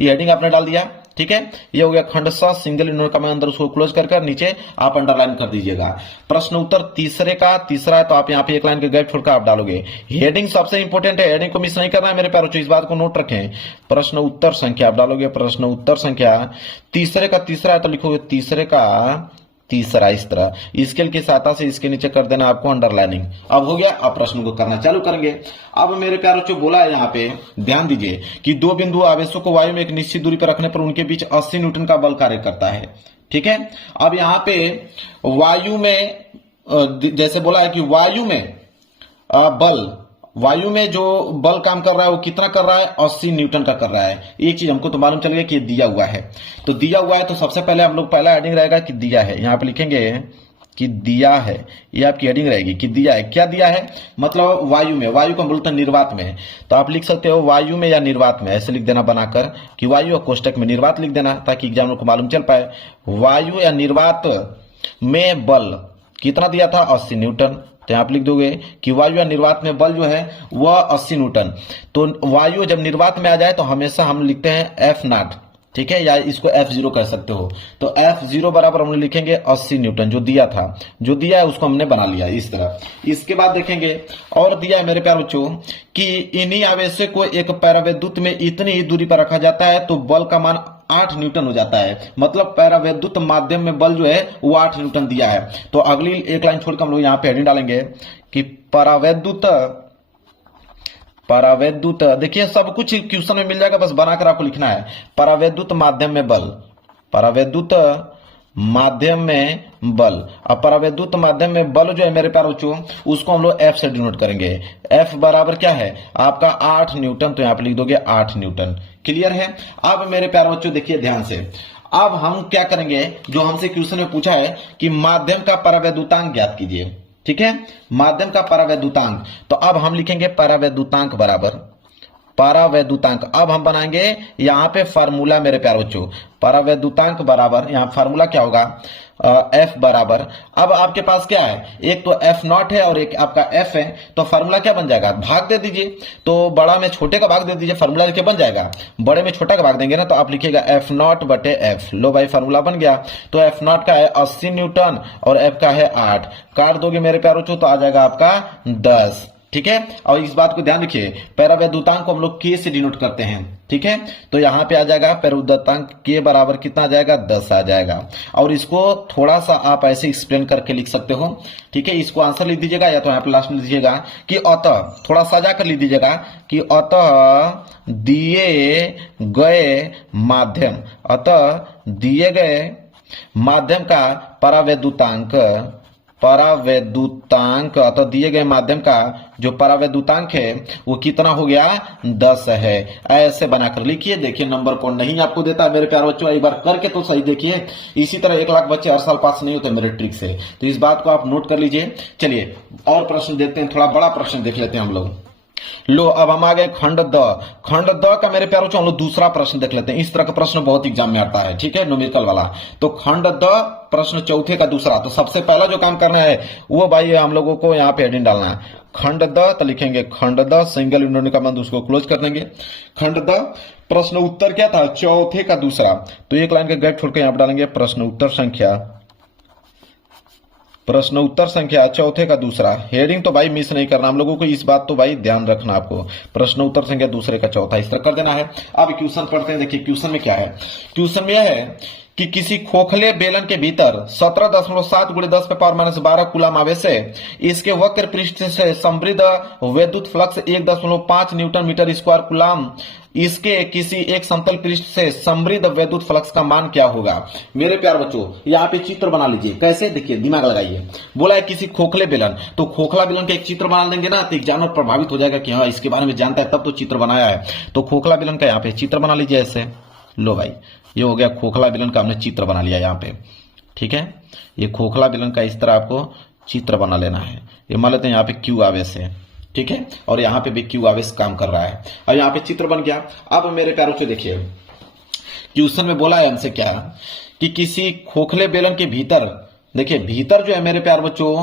ये हेडिंग आपने डाल दिया, ठीक है। ये हो गया खंड स, सिंगल इनवर्ट कॉमा अंदर उसको क्लोज कर नीचे आप अंडरलाइन कर दीजिएगा। प्रश्न उत्तर तीसरे का तीसरा है, तो आप यहाँ पे एक लाइन के गैप छोड़कर आप डालोगे। हेडिंग सबसे इंपॉर्टेंट है, हेडिंग को मिस नहीं करना है मेरे प्यारों, इस बात को नोट रखें। प्रश्न उत्तर संख्या आप डालोगे, प्रश्न उत्तर संख्या तीसरे का तीसरा है तो लिखोगे तीसरे का तीसरा, इस तरह स्केल की सहायता से इसके नीचे कर देना आपको अंडरलाइनिंग। अब हो गया, अब प्रश्न को करना चालू करेंगे। अब मेरे प्यारों जो बोला है यहाँ पे ध्यान दीजिए कि दो बिंदु आवेशों को वायु में एक निश्चित दूरी पर रखने पर उनके बीच 80 न्यूटन का बल कार्य करता है, ठीक है। अब यहाँ पे वायु में जैसे बोला है कि वायु में जो बल काम कर रहा है वो कितना कर रहा है, 80 न्यूटन का कर रहा है। एक चीज हमको तो मालूम चल गया कि ये दिया हुआ है, तो दिया हुआ है तो सबसे पहले हम लोग पहला हेडिंग रहेगा कि दिया है, यहां पे लिखेंगे कि दिया है, ये आपकी हेडिंग रहेगी कि दिया है। क्या दिया है, मतलब वायु में, वायु को हम बोलते हैं निर्वात में, तो आप लिख सकते हो वायु में या निर्वात में, ऐसे लिख देना बनाकर कि वायु और कोष्टक में निर्वात लिख देना, ताकि एग्जाम को मालूम चल पाए। वायु या निर्वात में बल कितना दिया था, 80 न्यूटन, तो आप लिख दोगे कि वायु या निर्वात में बल जो है वह 80 न्यूटन। तो वायु जब निर्वात में आ जाए तो हमेशा हम लिखते हैं F0, ठीक है, या इसको F0 कह सकते हो। तो F0 बराबर हम लिखेंगे 80 न्यूटन, जो दिया था, जो दिया है उसको हमने बना लिया इस तरह। इसके बाद देखेंगे और दिया है मेरे प्यारे बच्चों कि इन्हीं आवेशों को एक परावैद्युत में इतनी ही दूरी पर रखा जाता है तो बल का मान 8 न्यूटन हो जाता है। मतलब परावैद्युत माध्यम में बल जो है वो 8 न्यूटन दिया है। तो अगली एक लाइन छोड़कर हम लोग यहाँ पे हेडिंग डालेंगे कि परावैद्युत देखिए सब कुछ क्वेश्चन में मिल जाएगा, बस बनाकर आपको लिखना है। परावैद्युत माध्यम में बल, परावैद्युत माध्यम में बल। अब परावैद्युत माध्यम में बल जो है मेरे प्यारे बच्चों उसको हम लोग F से डिनोट करेंगे। F बराबर क्या है आपका 8 न्यूटन, तो यहाँ पे लिख दोगे 8 न्यूटन। क्लियर है। अब मेरे प्यारे बच्चों देखिए ध्यान से, अब हम क्या करेंगे, जो हमसे क्वेश्चन में पूछा है कि माध्यम का परावैद्युतांक ज्ञात कीजिए, ठीक है, माध्यम का परावैद्युतांक। तो अब हम लिखेंगे परावैद्युतांक बराबर परावैद्युतांक। अब हम बनाएंगे यहां पे फार्मूला मेरे प्यारे बच्चों, परावैद्युतांक बराबर यहां फार्मूला क्या होगा, F बराबर, अब आपके पास क्या है, एक तो F0 है और एक आपका F है, तो फार्मूला क्या बन जाएगा, भाग दे दीजिए। तो बड़ा में छोटे का भाग दे दीजिए, फार्मूला क्या बन जाएगा, बड़े में छोटा का भाग देंगे ना, तो आप लिखिएगा F0 बटे F। लो भाई फार्मूला बन गया। तो F0 का है 80 न्यूटन और F का है 8, काट दोगे मेरे प्यारों तो आ जाएगा आपका 10, ठीक है। और इस बात को ध्यान रखिए, परावैद्युतांक को हम लोग K से डिनोट करते हैं, ठीक है। तो यहां पे आ जाएगा परावैद्युतांक K बराबर कितना आ जाएगा, 10 आ जाएगा। और इसको थोड़ा सा आप ऐसे एक्सप्लेन करके लिख सकते हो, ठीक है। इसको आंसर लिख दीजिएगा या तो यहाँ पे लास्ट में दीजिएगा कि अतः, थोड़ा सजा कर लिख दीजिएगा कि अतः दिए गए माध्यम, अतः दिए गए माध्यम का परावैद्युतांक अतः दिए गए माध्यम का जो परावैद्युतांक है वो कितना हो गया, 10 है। ऐसे बनाकर लिखिए। देखिए नंबर कौन नहीं आपको देता मेरे प्यारे बच्चों, एक बार करके तो सही देखिए। इसी तरह 1 लाख बच्चे हर साल पास नहीं होते मेरे ट्रिक से, तो इस बात को आप नोट कर लीजिए। चलिए और प्रश्न देखते हैं, थोड़ा बड़ा प्रश्न देख लेते हैं हम लोग। लो अब हम आ गए खंड द का मेरे प्यारों हम लोग दूसरा प्रश्न देख लेते हैं। इस तरह का प्रश्न बहुत एग्जाम में आता है, ठीक है, न्यूमेरिकल वाला। तो खंड द प्रश्न चौथे का दूसरा। तो सबसे पहला जो काम करना है वो भाई हम लोगों को यहाँ पे हेडिंग डालना है खंड द, तो लिखेंगे खंड द, सिंगल विंडो का बंद, उसको क्लोज कर देंगे। खंड द प्रश्न उत्तर क्या था, चौथे का दूसरा। तो एक लाइन का गैप छोड़ के यहाँ पे डालेंगे प्रश्न उत्तर संख्या चौथे का दूसरा। हेडिंग तो भाई मिस नहीं करना हम लोगों को, इस बात तो भाई ध्यान रखना आपको। प्रश्न उत्तर संख्या दूसरे का चौथा, इस तरह कर देना है। अब क्वेश्चन पढ़ते हैं। देखिए क्वेश्चन में क्या है, क्वेश्चन में यह है कि किसी खोखले बेलन के भीतर 17.7 × 10⁻12 कूलम आवेश है। इसके वक्र पृष्ठ से समृद्ध वैद्युत flux 1.5 newton metre square coulomb. इसके किसी एक समतल पृष्ठ से समृद्ध वैद्युत फ्लक्स का मान क्या होगा। मेरे प्यारे बच्चों यहाँ पे चित्र बना लीजिए। कैसे, देखिए दिमाग लगाइए। बोला है किसी खोखले बेलन, तो खोखला बेलन का एक चित्र बना देंगे ना, तो एग्जामिनर प्रभावित हो जाएगा कि हाँ इसके बारे में जानता है तब तो चित्र बनाया है। तो खोखला बेलन का यहाँ पे चित्र बना लीजिए ऐसे। लो भाई ये हो गया खोखला बेलन का, हमने चित्र बना लिया यहाँ पे, ठीक है। ये खोखला बेलन का इस तरह आपको चित्र बना लेना है। ये मान लेते हैं यहाँ पे क्यू आवेश है, ठीक है, और यहाँ पे भी क्यू आवेश काम कर रहा है और यहाँ पे चित्र बन गया। अब मेरे प्यारों से देखिए क्वेश्चन में बोला है हमसे क्या कि किसी खोखले बेलन के भीतर, देखिए भीतर जो है मेरे प्यार बच्चों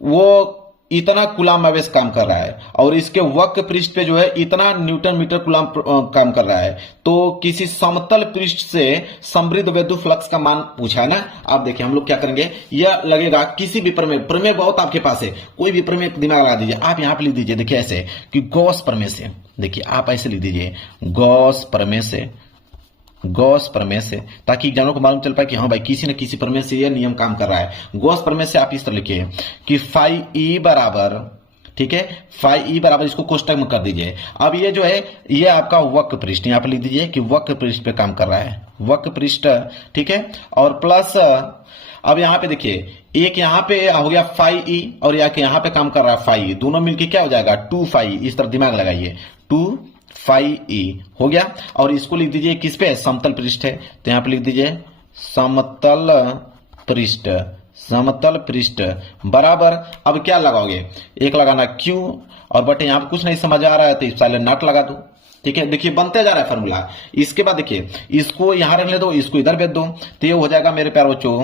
वो इतना कूलाम आवेश काम कर रहा है और इसके वक्र पृष्ठ पे जो है इतना न्यूटन मीटर कूलाम काम कर रहा है। तो किसी समतल पृष्ठ से समृद्ध विद्युत फ्लक्स का मान पूछा है ना। आप देखिए हम लोग क्या करेंगे, यह लगेगा किसी भी प्रमेय बहुत आपके पास है, कोई भी प्रमेय दिमाग लगा दीजिए। आप यहां पर लिख दीजिए, देखिए ऐसे कि गॉस प्रमेय से, देखिए आप ऐसे लिख दीजिए गॉस प्रमेय से, गॉस प्रमेय से, ताकि एग्जामिनर को मालूम चल पाए कि हाँ भाई किसी न किसी प्रमेय से यह नियम काम कर रहा है। गॉस प्रमेय से आप इस तरह लिखिए कि फाई ई बराबर, ठीक है, फाई ई बराबर, इसको कोष्टक में कर दीजिए। अब ये जो है ये आपका वक्र पृष्ठ, यहां पर लिख दीजिए कि वक्र पृष्ठ पे काम कर रहा है, वक्र पृष्ठ, ठीक है, और प्लस अब यहां पे देखिए एक यहां पे हो गया फाई ई और यहां पे काम कर रहा है फाई ई, दोनों मिलके क्या हो जाएगा 2 फाई, इस तरह दिमाग लगाइए 2 फाई ई हो गया। और इसको लिख दीजिए किस पे, समतल पृष्ठ है, तो यहां पे लिख दीजिए समतल पृष्ठ, समतल पृष्ठ बराबर, अब क्या लगाओगे, एक लगाना क्यू और बटे, यहां पे कुछ नहीं समझ आ रहा है तो इप्सिलॉन नॉट लगा दो, ठीक है। देखिए बनते जा रहा है फॉर्मूला। इसके बाद देखिए इसको यहां रखने दो, इसको इधर भेज दो, तो ये हो जाएगा मेरे प्यारे बच्चों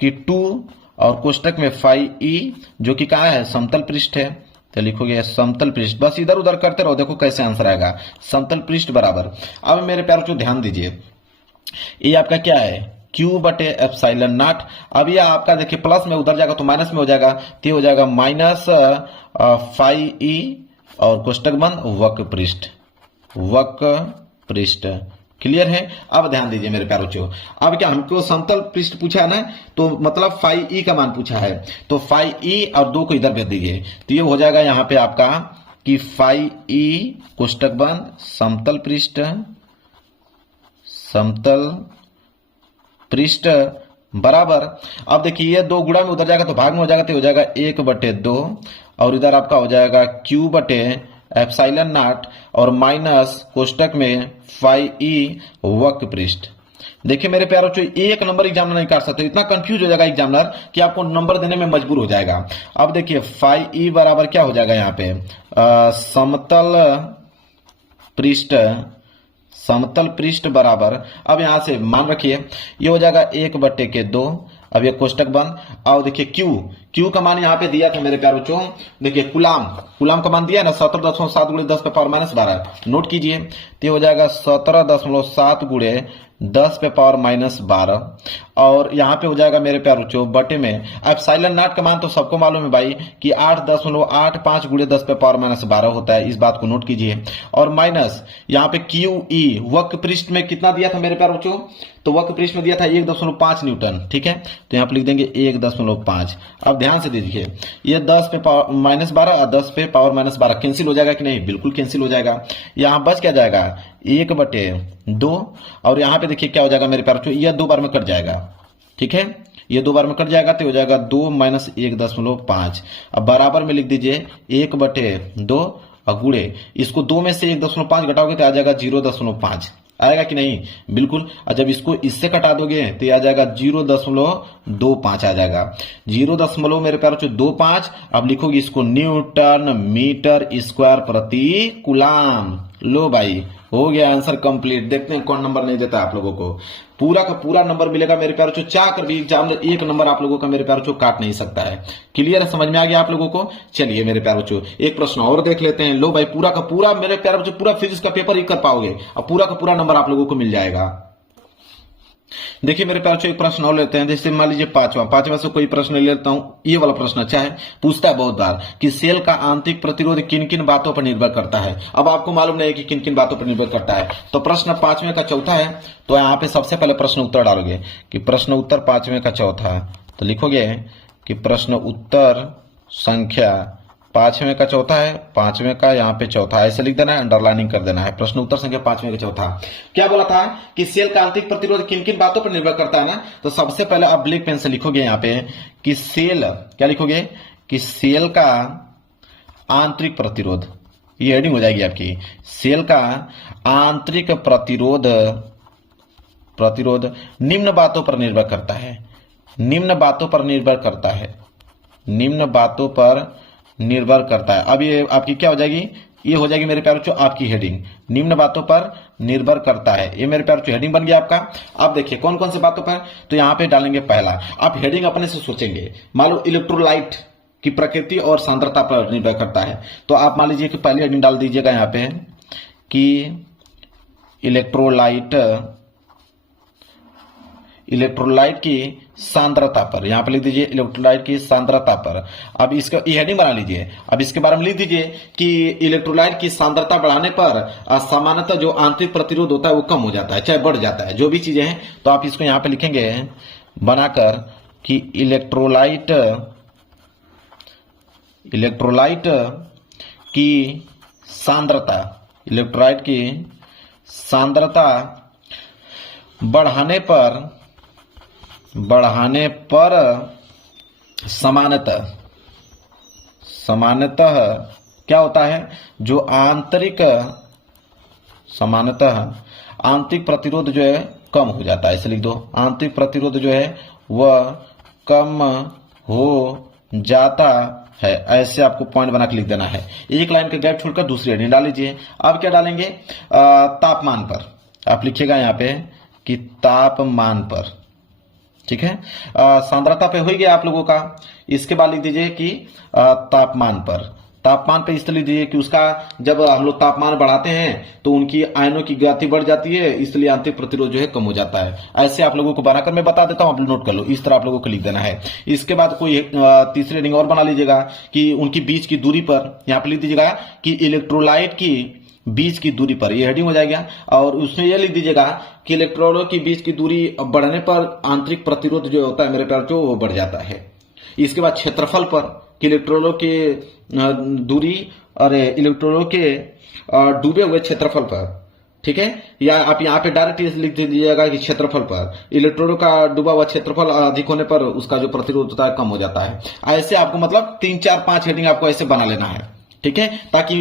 कि 2 और कोष्टक में फाई ई जो कि कहां है, समतल पृष्ठ है, तो लिखोगे समतल पृष्ठ, बस इधर उधर करते रहो, देखो कैसे आंसर आएगा, समतल पृष्ठ बराबर। अब मेरे प्यारे बच्चों ध्यान दीजिए, ये आपका क्या है Q बटे एप्सिलॉन नॉट। अब ये आपका देखिए प्लस में उधर जाएगा तो माइनस में हो जाएगा, तो हो जाएगा माइनस फाई ई और कोष्टक बंद वक्र पृष्ठ, वक्र पृष्ठ, क्लियर है। अब ध्यान दीजिए मेरे प्यारे बच्चों, अब क्या हमको समतल पृष्ठ पूछा है ना, तो मतलब फाई ई का मान पूछा है, तो फाई ई और 2 को इधर भेज दीजिए, तो ये हो जाएगा यहां पे आपका कि फाई ई कोष्टक बंद समतल पृष्ठ, समतल पृष्ठ बराबर। अब देखिए ये 2 गुणा में उधर जाएगा तो भाग में हो जाएगा, तो हो जाएगा 1/2 और इधर आपका हो जाएगा Q बटे एप्सिलॉन नॉट और माइनस कोष्टक में फाई ई वक्र पृष्ठ। देखिए मेरे प्यारों बच्चों, एक नंबर एग्जामिनर नहीं काट सकते, इतना कंफ्यूज हो जाएगा एग्जामिनर कि आपको नंबर देने में मजबूर हो जाएगा। अब देखिए फाई ई बराबर क्या हो जाएगा यहाँ पे समतल पृष्ठ, समतल पृष्ठ बराबर, अब यहां से मान रखिए ये हो जाएगा 1/2, अब ये कोष्टक बंद। और देखिए Q का मान यहाँ पे दिया था मेरे प्यारे बच्चों, देखिए कूलाम का मान दिया ना 17.7 गुणे 10 पे पावर -12, नोट कीजिए, तो हो जाएगा 17.7 गुणे 10 पे पावर -12 और यहाँ पे हो जाएगा मेरे प्यारे बच्चों बटे में एप्सिलॉन नॉट का मान तो सबको मालूम है भाई कि 8.85 गुणे 10 पे पावर -12 होता है, इस बात को नोट कीजिए। और माइनस यहाँ पे QE वक्र पृष्ठ में कितना दिया था मेरे प्यारे बच्चों, तो वक्र पृष्ठ में दिया था 1.5 न्यूटन, ठीक है, तो यहाँ पे लिख देंगे 1.5। अब ध्यान से देखिए ये 10 पे पावर -12 और 10 पे पावर -12 कैंसिल हो जाएगा कि नहीं, बिल्कुल कैंसिल हो जाएगा। यहाँ बच क्या जाएगा 1/2 और यहाँ पे देखिए क्या हो जाएगा मेरे प्यारे बच्चों, यह 2 बार में कट जाएगा, ठीक है, ये 2 बार में कट जाएगा तो हो जाएगा 2 - 1.5। अब बराबर में लिख दीजिए 1/2 और गुणे इसको 2 में से 1.5 घटाओगे तो आ जाएगा 0.5, आएगा कि नहीं, बिल्कुल। और जब इसको इससे कटा दोगे तो आ जाएगा 0.25 आ जाएगा, 0 मेरे प्यारे बच्चों 25। अब लिखोगे इसको न्यूटन मीटर स्क्वायर प्रति कूलाम। लो भाई हो गया आंसर कंप्लीट। देखते हैं कौन नंबर नहीं देता आप लोगों को, पूरा का पूरा नंबर मिलेगा मेरे प्यारे बच्चों, चाह कर भी एग्जाम में 1 नंबर आप लोगों का मेरे प्यारे बच्चों काट नहीं सकता है। क्लियर है, समझ में आ गया आप लोगों को। चलिए मेरे प्यारे बच्चों एक प्रश्न और देख लेते हैं। लो भाई पूरा का पूरा मेरे प्यारे बच्चों पूरा फिजिक्स का पेपर ही कर पाओगे और पूरा का पूरा नंबर आप लोगों को मिल जाएगा। देखिए मेरे प्यारे बच्चों एक प्रश्न और लेते हैं, जैसे मान लीजिए पांचवा से कोई प्रश्न ले लेता हूं। ये वाला प्रश्न अच्छा है, पूछता है बहुत बार कि सेल का आंतरिक प्रतिरोध किन किन बातों पर निर्भर करता है। अब आपको मालूम नहीं है कि किन किन बातों पर निर्भर करता है, तो प्रश्न 5वें का चौथा है, तो यहाँ पे सबसे पहले प्रश्न उत्तर डालोगे कि प्रश्न उत्तर 5वें का चौथा, तो लिखोगे कि प्रश्न उत्तर संख्या 5वें का चौथा है, 5वें का यहाँ पे चौथा, ऐसे लिख देना है, अंडरलाइनिंग कर देना है। प्रश्न उत्तर संख्या 5वें का चौथा क्या बोला था कि सेल का आंतरिक प्रतिरोध किन किन बातों पर निर्भर करता है ना, तो सबसे पहले आप ब्लैक पेन से लिखोगे यहाँ पे कि सेल, क्या लिखोगे कि सेल का आंतरिक प्रतिरोध, ये हेडिंग हो जाएगी आपकी, सेल का आंतरिक प्रतिरोध निम्न बातों पर निर्भर करता है, निम्न बातों पर निर्भर करता है, निम्न बातों पर निर्भर करता है। अब ये आपकी क्या हो जाएगी, ये हो जाएगी मेरे प्यारे बच्चों आपकी हेडिंग, निम्न बातों पर निर्भर करता है। ये मेरे प्यारे बच्चों हेडिंग बन गया आपका। अब देखिए कौन कौन सी बातों पर, तो यहाँ पे डालेंगे पहला, आप हेडिंग अपने से सोचेंगे, मान लो इलेक्ट्रोलाइट की प्रकृति और सांद्रता पर निर्भर करता है। तो आप मान लीजिए कि पहले हेडिंग डाल दीजिएगा यहाँ पे कि इलेक्ट्रोलाइट की सांद्रता पर, यहां पर लिख दीजिए इलेक्ट्रोलाइट की सांद्रता पर। अब इसका ये हेडिंग बना लीजिए। अब इसके बारे में लिख दीजिए कि इलेक्ट्रोलाइट की सांद्रता बढ़ाने पर सामान्यतः जो आंतरिक प्रतिरोध होता है वो कम हो जाता है, चाहे बढ़ जाता है, जो भी चीजें हैं। तो आप इसको यहां पे लिखेंगे बनाकर कि इलेक्ट्रोलाइट की सांद्रता बढ़ाने पर सामान्यतः क्या होता है, जो सामान्यतः आंतरिक प्रतिरोध जो है कम हो जाता है। इसे लिख दो, आंतरिक प्रतिरोध जो है वह कम हो जाता है। ऐसे आपको पॉइंट बना के लिख देना है। एक लाइन का गैप छोड़कर दूसरी हेडिंग डाल लीजिए। अब क्या डालेंगे, तापमान पर। आप लिखिएगा यहाँ पे कि तापमान पर, ठीक है। सांद्रता पे हो ही गया आप लोगों का। इसके बाद लिख दीजिए कि तापमान पर इसलिए लिख दीजिए कि उसका जब हम लोग तापमान बढ़ाते हैं तो उनकी आयनों की गति बढ़ जाती है, इसलिए आंतरिक प्रतिरोध जो है कम हो जाता है। ऐसे आप लोगों को बनाकर मैं बता देता हूं, आप नोट कर लो। इस तरह आप लोगों को लिख देना है। इसके बाद कोई तीसरी हेडिंग और बना लीजिएगा कि उनकी बीच की दूरी पर, यहां पर लिख दीजिएगा कि इलेक्ट्रोलाइट की बीच की दूरी पर, यह हेडिंग हो जाएगा। और उसमें यह लिख दीजिएगा कि इलेक्ट्रोनों की बीच की दूरी बढ़ने पर आंतरिक प्रतिरोध जो होता है मेरे प्यार जो वो बढ़ जाता है। इसके बाद क्षेत्रफल पर कि इलेक्ट्रोनों के दूरी और इलेक्ट्रोनों के डूबे हुए क्षेत्रफल पर, ठीक है। या आप यहाँ पे डायरेक्ट लिख दीजिएगा कि क्षेत्रफल पर इलेक्ट्रोनों का डूबा हुआ क्षेत्रफल अधिक होने पर उसका जो प्रतिरोध होता है कम हो जाता है। ऐसे आपको मतलब 3, 4, 5 हेडिंग आपको ऐसे बना लेना है, ठीक है, ताकि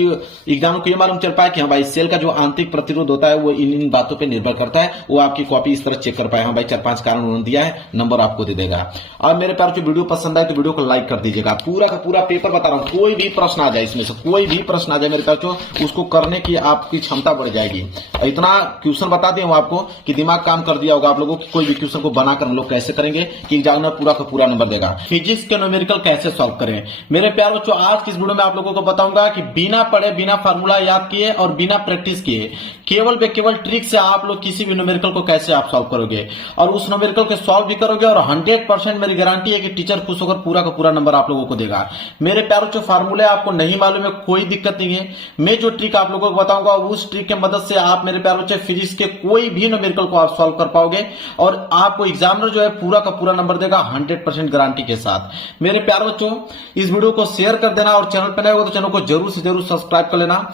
एग्जाम को ये मालूम चल पाए कि हाँ भाई सेल का जो आंतरिक प्रतिरोध होता है वो इन बातों पे निर्भर करता है। वो आपकी कॉपी इस तरह चेक कर पाए, हाँ भाई 4-5 कारण उन्होंने दिया है, नंबर आपको दे देगा। अब मेरे प्यार जो वीडियो पसंद आए तो वीडियो को लाइक कर दीजिएगा। पूरा का पूरा पेपर बता रहा हूँ, कोई भी प्रश्न आ जाए, इसमें से कोई भी प्रश्न आ जाए मेरे प्यार जो उसको करने की आपकी क्षमता बढ़ जाएगी। इतना क्वेश्चन बता दिया हूँ आपको कि दिमाग काम कर दिया होगा आप लोगों की। कोई भी क्वेश्चन को बनाकर हम लोग कैसे करेंगे कि एग्जामिनर पूरा का पूरा नंबर देगा। फिजिक्स के न्यूमेरिकल कैसे सॉल्व करें मेरे प्यार बच्चों, आज की इस वीडियो में आप लोगों को बताऊंगा कि बिना पढ़े, बिना फार्मूला याद किए और बिना प्रैक्टिस किए केवल ट्रिक से आप लोग किसी भी न्यूमेरिकल को कैसे आप सॉल्व करोगे और उस न्यूमेरिकल को सॉल्व भी करोगे। और 100% मेरी गारंटी है कि टीचर खुश होकर पूरा का पूरा नंबर आप लोगों को देगा। मेरे प्यारों जो फार्मूले आपको नहीं मालूम है कोई दिक्कत नहीं है, मैं जो ट्रिक आप लोगों को बताऊंगा उस ट्रिक की मदद से आप मेरे प्यारों से फिजिक्स के कोई भी न्यूमेरिकल को आप सॉल्व कर पाओगे और आपको एग्जामिनर जो है पूरा का पूरा नंबर देगा 100% गारंटी के साथ। मेरे प्यारे बच्चों इस वीडियो को शेयर कर देना और चैनल पर नए हो तो चैनल को जरूर से जरूर सब्सक्राइब कर लेना।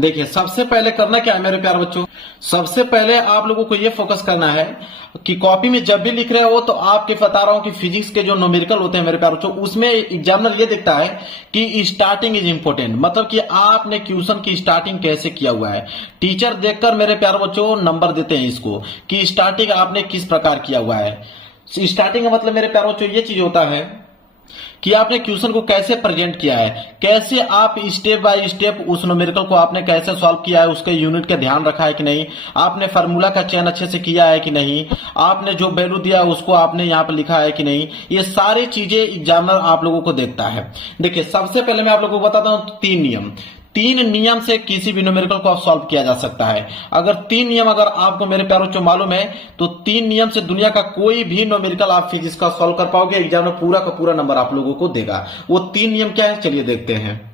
देखिए सबसे पहले करना क्या है मेरे प्यारे बच्चों, सबसे पहले आप लोगों को यह फोकस करना है कि कॉपी में जब भी लिख रहे हो तो आपके बता रहा हूं कि फिजिक्स के जो न्यूमेरिकल होते हैं मेरे प्यारे बच्चों उसमें एग्जामिनर ये देखता है कि स्टार्टिंग इज इंपॉर्टेंट, मतलब कि आपने क्वेश्चन की स्टार्टिंग कैसे किया हुआ है। टीचर देखकर मेरे प्यारे बच्चों नंबर देते हैं इसको कि स्टार्टिंग आपने किस प्रकार किया हुआ है। स्टार्टिंग का मतलब मेरे प्यारे बच्चों ये चीज होता है कि आपने क्वेश्चन को कैसे प्रेजेंट किया है, कैसे आप स्टेप बाय स्टेप उस न्यूमेरिकल को आपने कैसे सॉल्व किया है, उसके यूनिट का ध्यान रखा है कि नहीं, आपने फार्मूला का चयन अच्छे से किया है कि नहीं, आपने जो वैल्यू दिया उसको आपने यहाँ पर लिखा है कि नहीं। ये सारी चीजें एग्जामिनर आप लोगों को देखता है। देखिए सबसे पहले मैं आप लोगों को बताता हूँ 3 नियम से किसी भी न्यूमेरिकल को आप सॉल्व किया जा सकता है। अगर 3 नियम अगर आपको मेरे प्यारों को मालूम है तो 3 नियम से दुनिया का कोई भी न्यूमेरिकल आप फिजिक्स का सॉल्व कर पाओगे, एग्जाम में पूरा का पूरा नंबर आप लोगों को देगा। वो 3 नियम क्या है चलिए देखते हैं।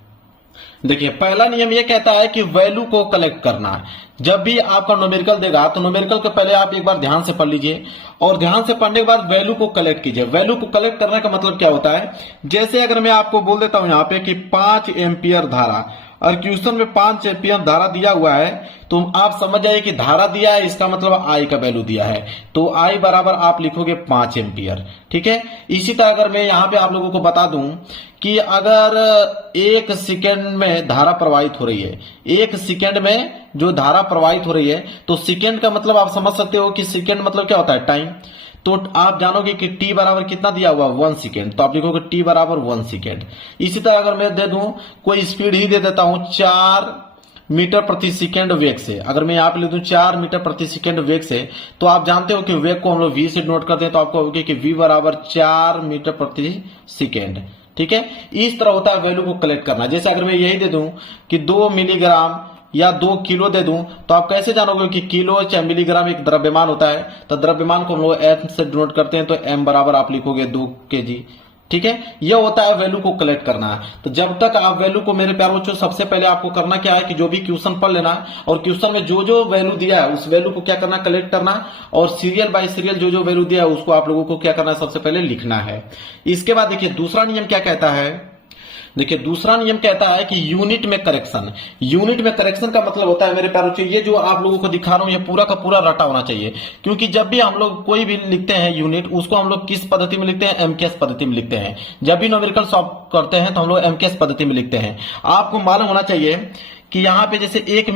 देखिए पहला नियम यह कहता है कि वैल्यू को कलेक्ट करना। जब भी आपका न्यूमेरिकल देगा तो न्यूमेरिकल के पहले आप एक बार ध्यान से पढ़ लीजिए और ध्यान से पढ़ने के बाद वैल्यू को कलेक्ट कीजिए। वैल्यू को कलेक्ट करने का मतलब क्या होता है, जैसे अगर मैं आपको बोल देता हूं यहाँ पे कि 5 एम्पियर धारा और क्वेश्चन में 5 एम्पियर धारा दिया हुआ है तो आप समझ जाइए कि धारा दिया है इसका मतलब आई का वैल्यू दिया है, तो आई बराबर आप लिखोगे 5 एम्पियर, ठीक है। इसी तरह अगर मैं यहाँ पे आप लोगों को बता दूं कि अगर 1 सेकेंड में धारा प्रवाहित हो रही है, 1 सेकेंड में जो धारा प्रवाहित हो रही है तो सेकेंड का मतलब आप समझ सकते हो कि सेकेंड मतलब क्या होता है टाइम। तो आप जानोगे कि t बराबर कितना दिया हुआ 1 सेकेंड, तो आप लिखोगे t बराबर 1 सेकेंड। इसी तरह अगर मैं दे दूं कोई स्पीड ही दे देता हूं 4 मीटर प्रति सेकेंड वेग से, अगर मैं यहाँ पे लिख दूं 4 मीटर प्रति सेकेंड वेग से, तो आप जानते हो कि वेग को हम लोग v से नोट करते हैं तो आपको होगा कि v बराबर 4 मीटर प्रति सेकेंड, ठीक है, इस तरह होता है वैल्यू को कलेक्ट करना। जैसे अगर मैं यही दे दूं कि 2 मिलीग्राम या 2 किलो दे दूं, तो आप कैसे जानोगे कि किलो चाहे मिलीग्राम एक द्रव्यमान होता है? तो द्रव्यमान को हम लोग एम से डिनोट करते हैं, तो एम बराबर आप लिखोगे 2 kg। ठीक है, यह होता है वैल्यू को कलेक्ट करना। तो जब तक आप वैल्यू को, मेरे प्यारे बच्चों, सबसे पहले आपको करना क्या है कि जो भी क्वेश्चन पढ़ लेना और क्वेश्चन में जो जो वैल्यू दिया है उस वैल्यू को क्या करना, कलेक्ट करना, और सीरियल बाय सीरियल जो जो वैल्यू दिया है उसको आप लोगों को क्या करना है, सबसे पहले लिखना है। इसके बाद देखिए दूसरा नियम क्या कहता है। देखिए दूसरा नियम कहता है कि यूनिट में करेक्शन। यूनिट में करेक्शन का मतलब होता है मेरे प्यारे बच्चों, ये जो आप लोगों को दिखा रहा हूं ये पूरा का पूरा रटा होना चाहिए, क्योंकि जब भी हम लोग कोई भी लिखते हैं यूनिट, उसको हम लोग किस पद्धति में लिखते हैं, एमकेएस पद्धति में लिखते हैं। जब भी न्यूमेरिकल सॉल्व करते हैं तो हम लोग एमकेएस पद्धति में लिखते हैं। आपको मालूम होना चाहिए कि यहाँ पे जैसे 1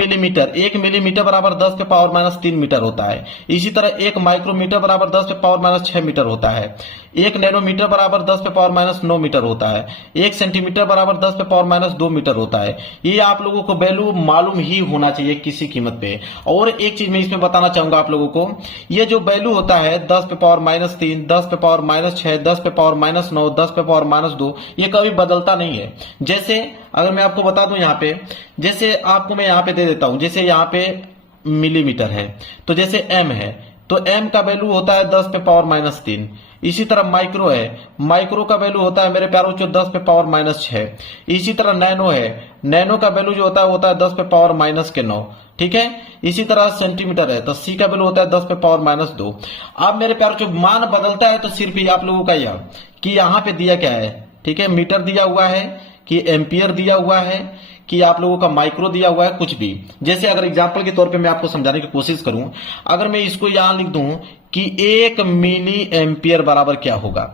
मिलीमीटर बराबर 10 पे पावर माइनस 3 मीटर होता है। इसी तरह 1 माइक्रोमीटर बराबर 10 पे पावर माइनस 6 मीटर होता है। 1 नैनोमीटर बराबर 10 पे पावर माइनस 9 मीटर होता है। 1 सेंटीमीटर बराबर 10 पे पावर माइनस 2 मीटर होता है। ये आप लोगों को वैल्यू मालूम ही होना चाहिए किसी कीमत पे। और एक चीज मैं इसमें बताना चाहूंगा आप लोगों को, ये जो वैल्यू होता है 10 पे पावर माइनस 3, 10 पे पावर माइनस 6, 10 पे पावर माइनस 9, 10 पे पावर माइनस 2, ये कभी बदलता नहीं है। जैसे अगर मैं आपको बता दूं यहाँ पे, जैसे आपको मैं यहाँ पे दे देता हूं, जैसे यहाँ पे मिलीमीटर है, तो जैसे एम है तो एम का वैल्यू होता है 10 पे पावर माइनस 3। इसी तरह माइक्रो है, माइक्रो का वैल्यू होता है मेरे प्यारों जो 10 पे पावर माइनस 6। इसी तरह नैनो है, नैनो का वैल्यू जो होता है 10 पे पावर माइनस के 9। ठीक है, इसी तरह सेंटीमीटर है तो सी का वैल्यू होता है 10 पे पावर माइनस 2। अब मेरे प्यारों जो मान बदलता है तो सिर्फ ये आप लोगों का यह कि यहाँ पे दिया क्या है, ठीक है, मीटर दिया हुआ है कि एम्पियर दिया हुआ है कि आप लोगों का माइक्रो दिया हुआ है, कुछ भी। जैसे अगर एग्जांपल के तौर पे मैं आपको समझाने की कोशिश करूं, अगर मैं इसको यहां लिख दूं कि 1 मिली एम्पियर बराबर क्या होगा,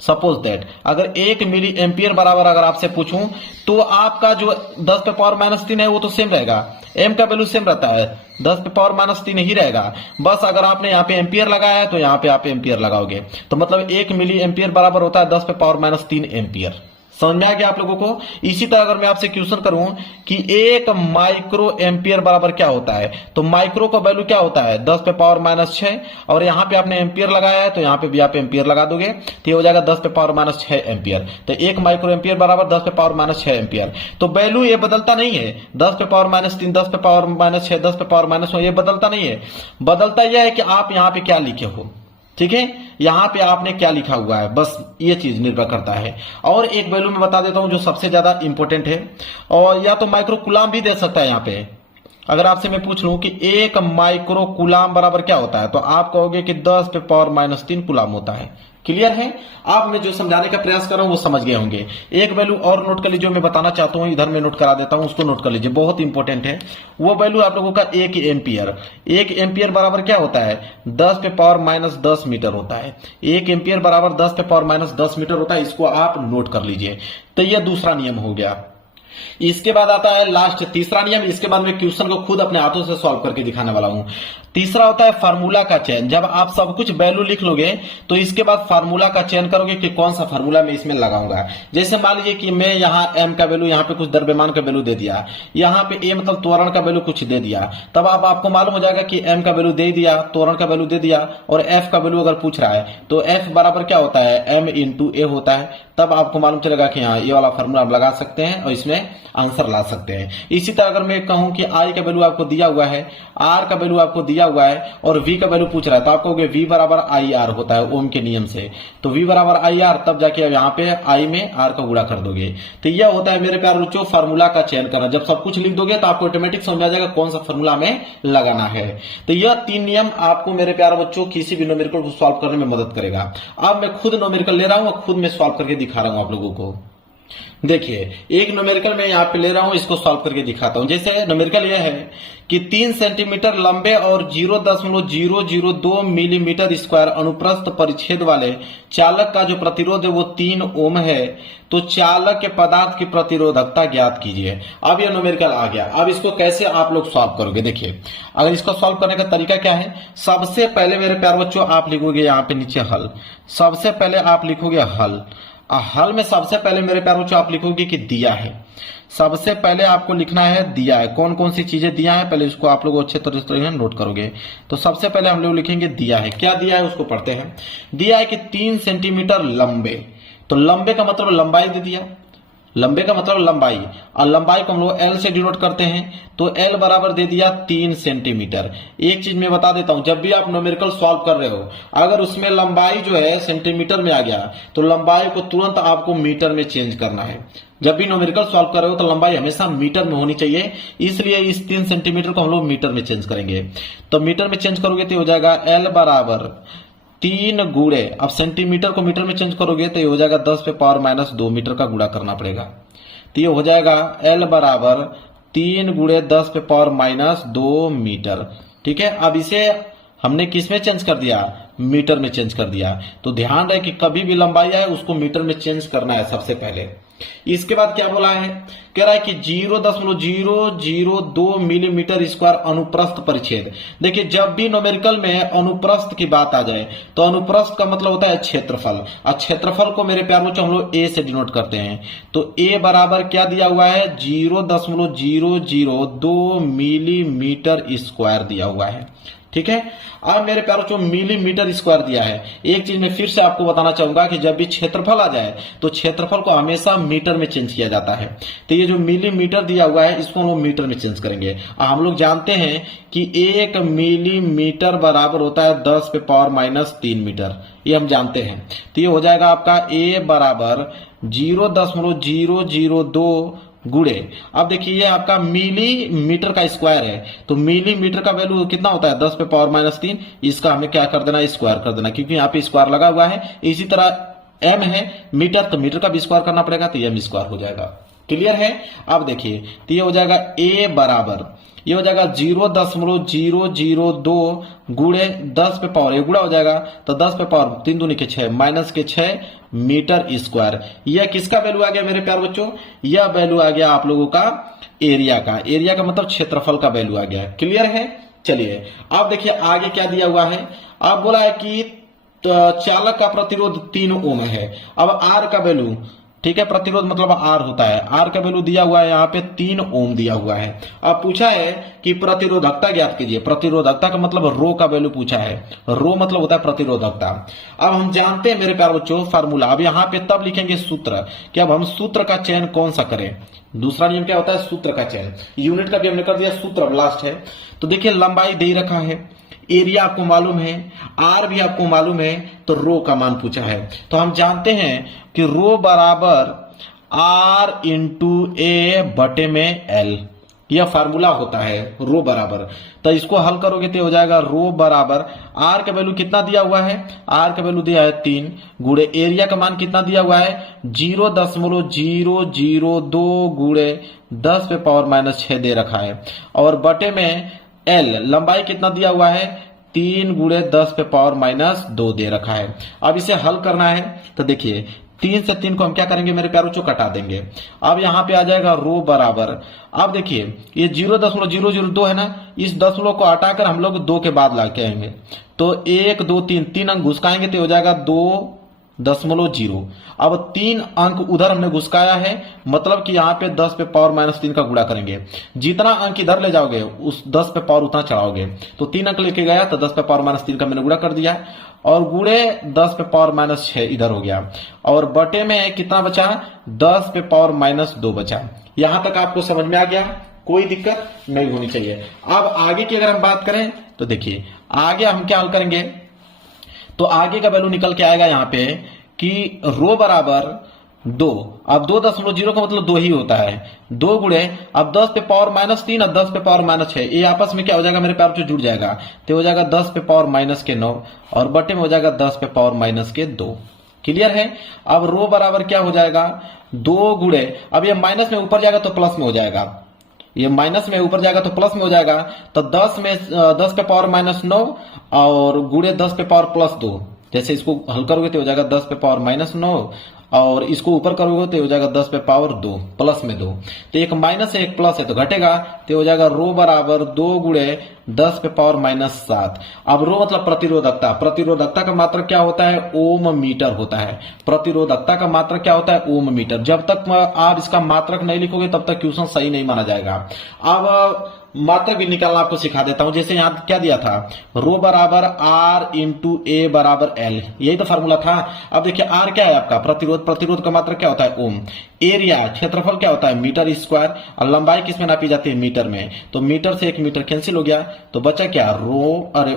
सपोज दैट अगर 1 मिली एम्पियर बराबर अगर आपसे पूछूं तो आपका जो 10 पे पावर माइनस 3 है वो तो सेम रहेगा, एम का वैल्यू सेम रहता है, 10 पे पावर माइनस 3 ही रहेगा। बस अगर आपने यहाँ पे एम्पियर लगाया है तो यहाँ पे आप एम्पियर लगाओगे, तो मतलब 1 मिली एम्पियर बराबर होता है 10 पे पावर माइनस 3 एम्पियर। समझ में आ गया आप लोगों को। इसी तरह अगर मैं आपसे क्वेश्चन करूं कि 1 माइक्रो एम्पियर बराबर क्या होता है, तो माइक्रो का वैल्यू क्या होता है 10 पे पावर माइनस 6, और यहां पे आपने एम्पियर लगाया है तो यहां पे भी आप एम्पियर लगा दोगे तो ये हो जाएगा 10 पे पावर माइनस 6 एम्पियर। तो 1 माइक्रो एम्पियर बराबर 10 पे पावर माइनस 6 एम्पियर। तो वैल्यू ये बदलता नहीं है, 10 पे पावर माइनस 3, 10 पे पावर माइनस 6, 10 पे पावर माइनस 9, ये बदलता नहीं है। बदलता यह है कि आप यहाँ पे क्या लिखे हो, ठीक है, यहां पे आपने क्या लिखा हुआ है, बस ये चीज निर्भर करता है। और एक वैल्यू मैं बता देता हूं जो सबसे ज्यादा इंपॉर्टेंट है, और या तो माइक्रो कूलाम भी दे सकता है। यहां पे अगर आपसे मैं पूछ लूं कि 1 माइक्रो कूलाम बराबर क्या होता है, तो आप कहोगे कि 10 पे पावर माइनस 3 कूलाम होता है। क्लियर है? आप मैं जो समझाने का प्रयास कर रहा हूं वो समझ गए होंगे। एक वैल्यू और नोट कर लीजिए, मैं बताना चाहता हूं, इधर मैं नोट करा देता हूं, उसको नोट कर लीजिए, बहुत इंपॉर्टेंट है। वो वैल्यू आप लोगों का 1 एम्पियर। 1 एम्पियर बराबर क्या होता है 10 पे पावर माइनस 10 मीटर होता है। 1 एम्पियर बराबर 10 पे पावर माइनस 10 मीटर होता है, इसको आप नोट कर लीजिए। तो यह दूसरा नियम हो गया। इसके बाद आता है लास्ट तीसरा नियम। इसके बाद मैं क्वेश्चन को खुद अपने हाथों से सॉल्व करके दिखाने वाला हूं। तीसरा होता है फार्मूला का चयन। जब आप सब कुछ वैल्यू लिख लोगे तो इसके बाद फार्मूला का चयन करोगे कि कौन सा फार्मूला मैं इसमें लगाऊंगा। जैसे मान लीजिए कि मैं यहाँ एम का वैल्यू, यहाँ पे कुछ द्रव्यमान का वैल्यू दे दिया, यहाँ पे ए मतलब त्वरण का वैल्यू कुछ दे दिया, तब आपको मालूम हो जाएगा कि एम का वैल्यू दे दिया, त्वरण का वैल्यू दे दिया, और एफ का वैल्यू अगर पूछ रहा है तो एफ बराबर क्या होता है एम इंटू ए होता है। तब आपको मालूम चलेगा कि हाँ ये वाला फार्मूला आप लगा सकते हैं और इसमें आंसर ला सकते हैं। इसी तरह अगर मैं कहूं कि आई का वैल्यू आपको दिया हुआ है, आर का वैल्यू आपको दिया हुआ है और वी का वैल्यू पूछ रहा है, तो आप कहोगे वी बराबर आई आर होता है ओम के नियम से। तो वी बराबर आई आर, तब जाके यहाँ पे आई में आर का गुणा कर दोगे। तो यह होता है मेरे प्यारे बच्चों फार्मूला का चयन करना। जब सब कुछ लिख दोगे तो आपको ऑटोमेटिक समझ आ जाएगा कौन सा फार्मूला में लगाना है। तो यह 3 नियम आपको मेरे प्यारे बच्चों किसी भी न्यूमेरिकल को सॉल्व करने में मदद करेगा। अब मैं खुद न्यूमेरिकल ले रहा हूं और खुद मैं सॉल्व करके दिखा रहा हूं आप लोगों को। देखिए एक न्यूमेरिकल मैं यहाँ पे ले रहा हूं, इसको सॉल्व करके दिखाता हूं। जैसे न्यूमेरिकल यह है कि 3 सेंटीमीटर लंबे और 0.002 मिलीमीटर स्क्वायर अनुप्रस्थ परिच्छेद वाले चालक का जो प्रतिरोध है वो 3 ओम है, तो चालक के पदार्थ की प्रतिरोधकता ज्ञात कीजिए। अब ये न्यूमेरिकल आ गया। अब इसको कैसे आप लोग सॉल्व करोगे, देखिए अगर इसको सॉल्व करने का तरीका क्या है। सबसे पहले मेरे प्यारे बच्चों आप लिखोगे यहाँ पे नीचे हल। सबसे पहले आप लिखोगे हल। हल में सबसे पहले मेरे प्यारे बच्चों आप लिखोगे कि दिया है। सबसे पहले आपको लिखना है दिया है, कौन कौन सी चीजें दिया है, पहले इसको आप लोग अच्छे तरीके से नोट करोगे। तो सबसे पहले हम लोग लिखेंगे दिया है। क्या दिया है उसको पढ़ते हैं। दिया है कि 3 सेंटीमीटर लंबे, तो लंबे का मतलब लंबाई दे दिया, लंबे का मतलब लंबाई, और लंबाई को हम लोग एल से डिनोट करते हैं, तो एल बराबर दे दिया 3 सेंटीमीटर। एक चीज मैं बता देता हूं, जब भी आप न्यूमेरिकल सॉल्व कर रहे हो, अगर उसमें लंबाई जो है सेंटीमीटर में आ गया तो लंबाई को तुरंत आपको मीटर में चेंज करना है। जब भी न्यूमेरिकल सॉल्व कर रहे हो तो लंबाई हमेशा मीटर में होनी चाहिए, इसलिए इस 3 सेंटीमीटर को हम लोग मीटर में चेंज करेंगे। तो मीटर में चेंज करोगे तो हो जाएगा एल बराबर 3 गुणे, अब सेंटीमीटर को मीटर में चेंज करोगे तो ये हो जाएगा 10 पे पावर माइनस 2 मीटर का गुणा करना पड़ेगा। तो ये हो जाएगा एल बराबर 3 गुणे 10 पे पावर माइनस 2 मीटर। ठीक है, अब इसे हमने किस में चेंज कर दिया, मीटर में चेंज कर दिया। तो ध्यान रहे कि कभी भी लंबाई आए उसको मीटर में चेंज करना है सबसे पहले। इसके बाद क्या बोला है, कह रहा है कि 0.002 मिलीमीटर स्क्वायर अनुप्रस्थ परिच्छेद। देखिए, जब भी न्यूमेरिकल में अनुप्रस्थ की बात आ जाए तो अनुप्रस्थ का मतलब होता है क्षेत्रफल, और क्षेत्रफल को मेरे प्यार बच्चों हम लोग ए से डिनोट करते हैं। तो ए बराबर क्या दिया हुआ है, 0.002 मिलीमीटर स्क्वायर दिया हुआ है। ठीक है, अब मेरे प्यारों जो मिलीमीटर स्क्वायर दिया है, एक चीज मैं फिर से आपको बताना चाहूंगा कि जब भी क्षेत्रफल आ जाए तो क्षेत्रफल को हमेशा मीटर में चेंज किया जाता है। तो ये जो मिलीमीटर दिया हुआ है इसको हम लोग मीटर में चेंज करेंगे। हम लोग जानते हैं कि 1 मिलीमीटर बराबर होता है 10 पे पावर माइनस 3 मीटर, ये हम जानते हैं। तो ये हो जाएगा आपका ए बराबर 0.002 गुणे, अब देखिए ये आपका मिलीमीटर का स्क्वायर है, तो मिलीमीटर का वैल्यू कितना होता है 10 पे पावर माइनस 3, इसका हमें क्या कर देना, स्क्वायर कर देना, क्योंकि यहाँ पे स्क्वायर लगा हुआ है। इसी तरह एम है मीटर, तो मीटर का भी स्क्वायर करना पड़ेगा, तो एम स्क्वायर हो जाएगा। क्लियर है, अब देखिए तो ये हो जाएगा ए बराबर, ये हो जाएगा 0.002 गुणे 10 पे पावर, ये गुणा हो जाएगा तो 10 पे पावर 3 दूनी के 6 माइनस के 6 मीटर स्क्वायर। यह किसका वैल्यू आ गया मेरे प्यार बच्चों, यह वैल्यू आ गया आप लोगों का एरिया का। एरिया का मतलब क्षेत्रफल का वैल्यू आ गया। क्लियर है, चलिए अब देखिए आगे क्या दिया हुआ है। अब बोला है कि चालक का प्रतिरोध 3 ओम है। अब आर का वैल्यू, ठीक है, प्रतिरोध मतलब आर होता है, आर का वैल्यू दिया हुआ है यहाँ पे 3 ओम दिया हुआ है। अब पूछा है कि प्रतिरोधकता ज्ञात कीजिए। प्रतिरोधकता का मतलब रो का वैल्यू पूछा है, रो मतलब होता है प्रतिरोधकता। अब हम जानते हैं मेरे प्यारे बच्चों फार्मूला, अब यहाँ पे तब लिखेंगे सूत्र कि अब हम सूत्र का चयन कौन सा करें। दूसरा नियम क्या होता है, सूत्र का चयन। यूनिट का भी हमने कर दिया, सूत्र लास्ट है। तो देखिए लंबाई दे रखा है, एरिया आपको मालूम है, आर भी आपको मालूम है, तो रो का मान पूछा है। तो हम जानते हैं कि रो बराबर आर इंटू ए बटे में एल, यह फार्मूला होता है रो बराबर। तो इसको हल करोगे तो हो जाएगा रो बराबर, आर का वैल्यू कितना दिया हुआ है, आर का वैल्यू दिया है 3 गुणे एरिया का मान कितना दिया हुआ है 0.002 गुणे 10 पे पावर माइनस 6 दे रखा है, और बटे में एल लंबाई कितना दिया हुआ है 3 गुणे 10 पे पावर माइनस 2 दे रखा है। अब इसे हल करना है तो देखिए 3 से 3 को हम क्या करेंगे मेरे प्यारों को कटा देंगे। अब यहाँ पे आ जाएगा रो बराबर, अब देखिए ये 0.002 है ना, इस दशमलव को हटाकर हम लोग 2 के बाद ला के आएंगे, तो 1 2 3 अंक घुसकाएंगे तो हो जाएगा 2.0। अब 3 अंक उधर हमने घुसकाया है, मतलब कि यहाँ पे 10 पे पावर माइनस 3 का गुणा करेंगे। जितना अंक इधर ले जाओगे उस 10 पे पावर उतना चढ़ाओगे, तो 3 अंक लेके गया तो 10 पे पावर माइनस 3 का मैंने गुणा कर दिया, और गुणे 10 पे पावर माइनस 6 इधर हो गया, और बटे में कितना बचा 10 पे पावर माइनस 2 बचा। यहां तक आपको समझ में आ गया, कोई दिक्कत नहीं होनी चाहिए। अब आगे की अगर हम बात करें तो देखिए आगे हम क्या हल करेंगे, तो आगे का वैल्यू निकल के आएगा यहाँ पे कि रो बराबर 2, अब 2.0 का मतलब 2 ही होता है, 2 गुणे अब 10 पे पावर माइनस 3 और 10 पे पावर माइनस 6, ये आपस में क्या हो जाएगा मेरे प्यार जो जुड़ जाएगा, तो हो जाएगा 10 पे पावर माइनस के 9 और बटे में हो जाएगा 10 पे पावर माइनस के 2। क्लियर है। अब रो बराबर क्या हो जाएगा 2 गुणे, अब ये माइनस में ऊपर जाएगा तो प्लस में हो जाएगा, ये माइनस में ऊपर जाएगा तो प्लस में हो जाएगा, तो 10 में 10 पे पावर माइनस 9 और गुणे 10 पे पावर प्लस 2, जैसे इसको हल करोगे तो हो जाएगा 10 पे पावर माइनस 9 और इसको ऊपर करोगे तो हो जाएगा 10 पे पावर 2 प्लस में 2, तो एक माइनस है एक प्लस है तो घटेगा, तो हो जाएगा रो बराबर 2 गुणे 10 पे पावर माइनस 7। अब रो मतलब प्रतिरोधकता, प्रतिरोधकता का मात्रक क्या होता है ओम मीटर होता है, प्रतिरोधकता का मात्रक क्या होता है ओम मीटर। जब तक आप इसका मात्रक नहीं लिखोगे तब तक क्वेश्चन सही नहीं माना जाएगा। अब मात्रक भी निकालना आपको सिखा देता हूं। जैसे यहां क्या दिया था, रो बराबर आर इंटू ए बराबर एल, यही तो फॉर्मूला था। अब देखिए आर क्या है आपका प्रतिरोध, प्रतिरोध का मात्रक क्या होता है ओम, एरिया क्षेत्रफल क्या होता है मीटर स्क्वायर, और लंबाई किसमें नापी जाती है मीटर में, तो मीटर से 1 मीटर कैंसिल हो गया, तो बचा क्या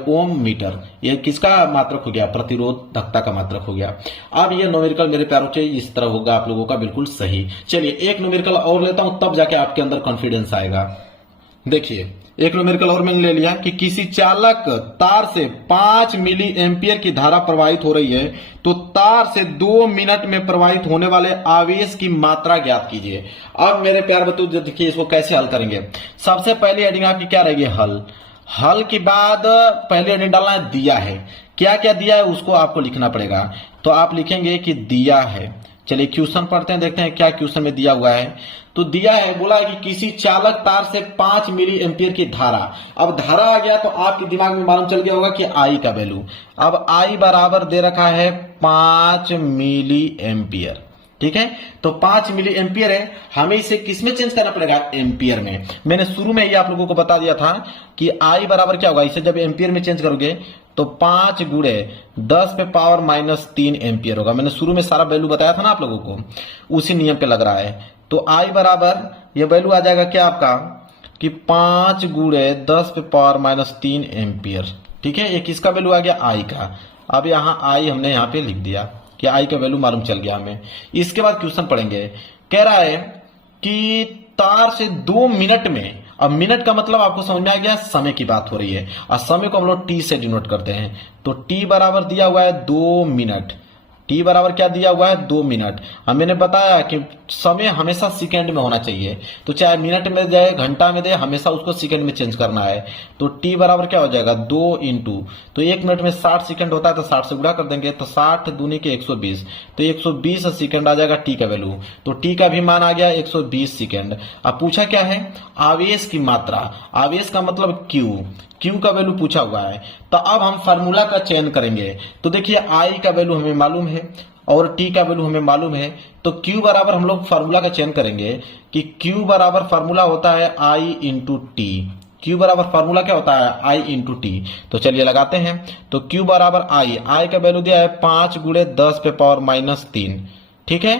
ओम मीटर, ये किसका मात्रक हो गया, प्रतिरोधकता का मात्रक हो गया। अब ये न्यूमेरिकल मेरे प्यारों से इस तरह होगा आप लोगों का बिल्कुल सही। चलिए एक न्यूमेरिकल और लेता हूं, तब जाके आपके अंदर कॉन्फिडेंस आएगा। देखिए एक न्यूमेरिकल और मैंने ले लिया कि किसी चालक तार से 5 मिली एम्पियर की धारा प्रवाहित हो रही है, तो तार से 2 मिनट में प्रवाहित होने वाले आवेश की मात्रा ज्ञात कीजिए। अब मेरे प्यार बच्चों देखिए इसको कैसे हल करेंगे। सबसे पहली हेडिंग आपकी क्या रहेगी, हल। हल के बाद पहले हेडिंग डालना है दिया है, क्या क्या दिया है उसको आपको लिखना पड़ेगा। तो आप लिखेंगे कि दिया है। चलिए क्वेश्चन पढ़ते हैं, देखते हैं क्या क्वेश्चन में दिया हुआ है। तो दिया है, बोला है कि किसी चालक तार से 5 मिली एम्पियर की धारा। अब धारा आ गया तो आपके दिमाग में मालूम चल गया होगा कि आई का वैल्यू। अब आई बराबर दे रखा है 5 मिली एम्पियर, ठीक है। तो 5 मिली एम्पियर है, हमें इसे किसमें चेंज करना पड़ेगा, एम्पियर में। मैंने शुरू में ही आप लोगों को बता दिया था कि आई बराबर क्या होगा, इसे जब एम्पियर में चेंज करोगे तो 5 गुणे 10 पे पावर माइनस 3 एम्पियर होगा। मैंने शुरू में सारा वैल्यू बताया था ना आप लोगों को, उसी नियम पे लग रहा है। तो आई बराबर ये वैल्यू आ जाएगा क्या आपका कि 5 गुणे 10 पे पावर माइनस 3 एम्पियर, ठीक है। ये किसका वैल्यू आ गया, आई का। अब यहाँ आई हमने यहाँ पे लिख दिया कि आई का वैल्यू मालूम चल गया हमें। इसके बाद क्वेश्चन पढ़ेंगे, कह रहा है कि तार से 2 मिनट में, अब मिनट का मतलब आपको समझ में आ गया, समय की बात हो रही है, और समय को हम लोग टी से डिनोट करते हैं। तो टी बराबर दिया हुआ है 2 मिनट, टी बराबर क्या दिया हुआ है 2 मिनट। अब मैंने बताया कि समय हमेशा सेकंड में होना चाहिए, तो चाहे मिनट में जाए घंटा में दे, हमेशा उसको सेकंड में चेंज करना है। तो टी बराबर क्या हो जाएगा 2 इंटू, तो 1 मिनट में 60 सेकंड होता है, तो 60 से गुणा कर देंगे, तो 60 दूनी के 120, तो 120 सेकंड आ जाएगा टी का वैल्यू। तो टी का भी मान आ गया 120 सेकंड। अब पूछा क्या है, आवेश की मात्रा, आवेश का मतलब क्यू, क्यू का वैल्यू पूछा हुआ है। तो अब हम फार्मूला का चयन करेंगे। तो देखिए आई का वैल्यू हमें मालूम है और टी का वैल्यू हमें मालूम है, तो क्यू बराबर हम लोग फार्मूला का चयन करेंगे कि क्यू बराबर फार्मूला होता है आई इंटू टी। क्यू बराबर फार्मूला क्या होता है, आई इंटू टी। तो चलिए लगाते हैं। तो क्यू बराबर आई, आई का वैल्यू दिया है 5 गुणे 10 पे पावर माइनस 3, ठीक है,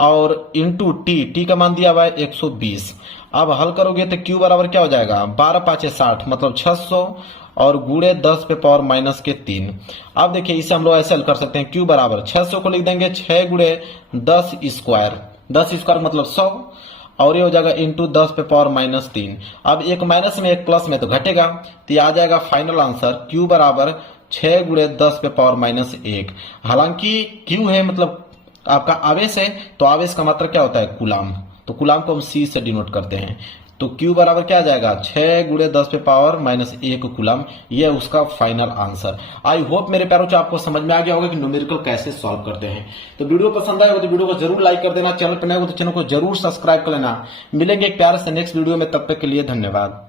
और इंटू टी, टी का मान दिया हुआ है 120। अब हल करोगे तो क्यू बराबर क्या हो जाएगा, 12 5 60 मतलब 600, और गुणे 10 पे पावर माइनस के 3। अब देखिए इसे हम लोग ऐसे हल कर सकते हैं, क्यू बराबर 600 को लिख देंगे 6 गुणे 10 स्क्वायर, 10 स्क्वायर मतलब 100, और ये हो जाएगा इंटू 10 पे पावर माइनस 3। अब एक माइनस में एक प्लस में तो घटेगा, तो ये आ जाएगा फाइनल आंसर क्यू बराबर 6 गुणे 10 पे पावर माइनस 1। हालांकि क्यू है मतलब आपका आवेश है, तो आवेश का मात्रा क्या होता है, कूलाम, तो कूलाम को हम सी से डिनोट करते हैं। तो क्यू बराबर क्या आ जाएगा 6 गुणे 10 पे पावर माइनस 1 कूलम, ये उसका फाइनल आंसर। आई होप मेरे प्यारों से आपको समझ में आ गया होगा कि न्यूमेरिकल कैसे सॉल्व करते हैं। तो वीडियो पसंद आएगा तो वीडियो को जरूर लाइक कर देना, चैनल पर नए हो तो चैनल को जरूर सब्सक्राइब कर लेना। मिलेंगे एक प्यारे से नेक्स्ट वीडियो में, तब तक के लिए धन्यवाद।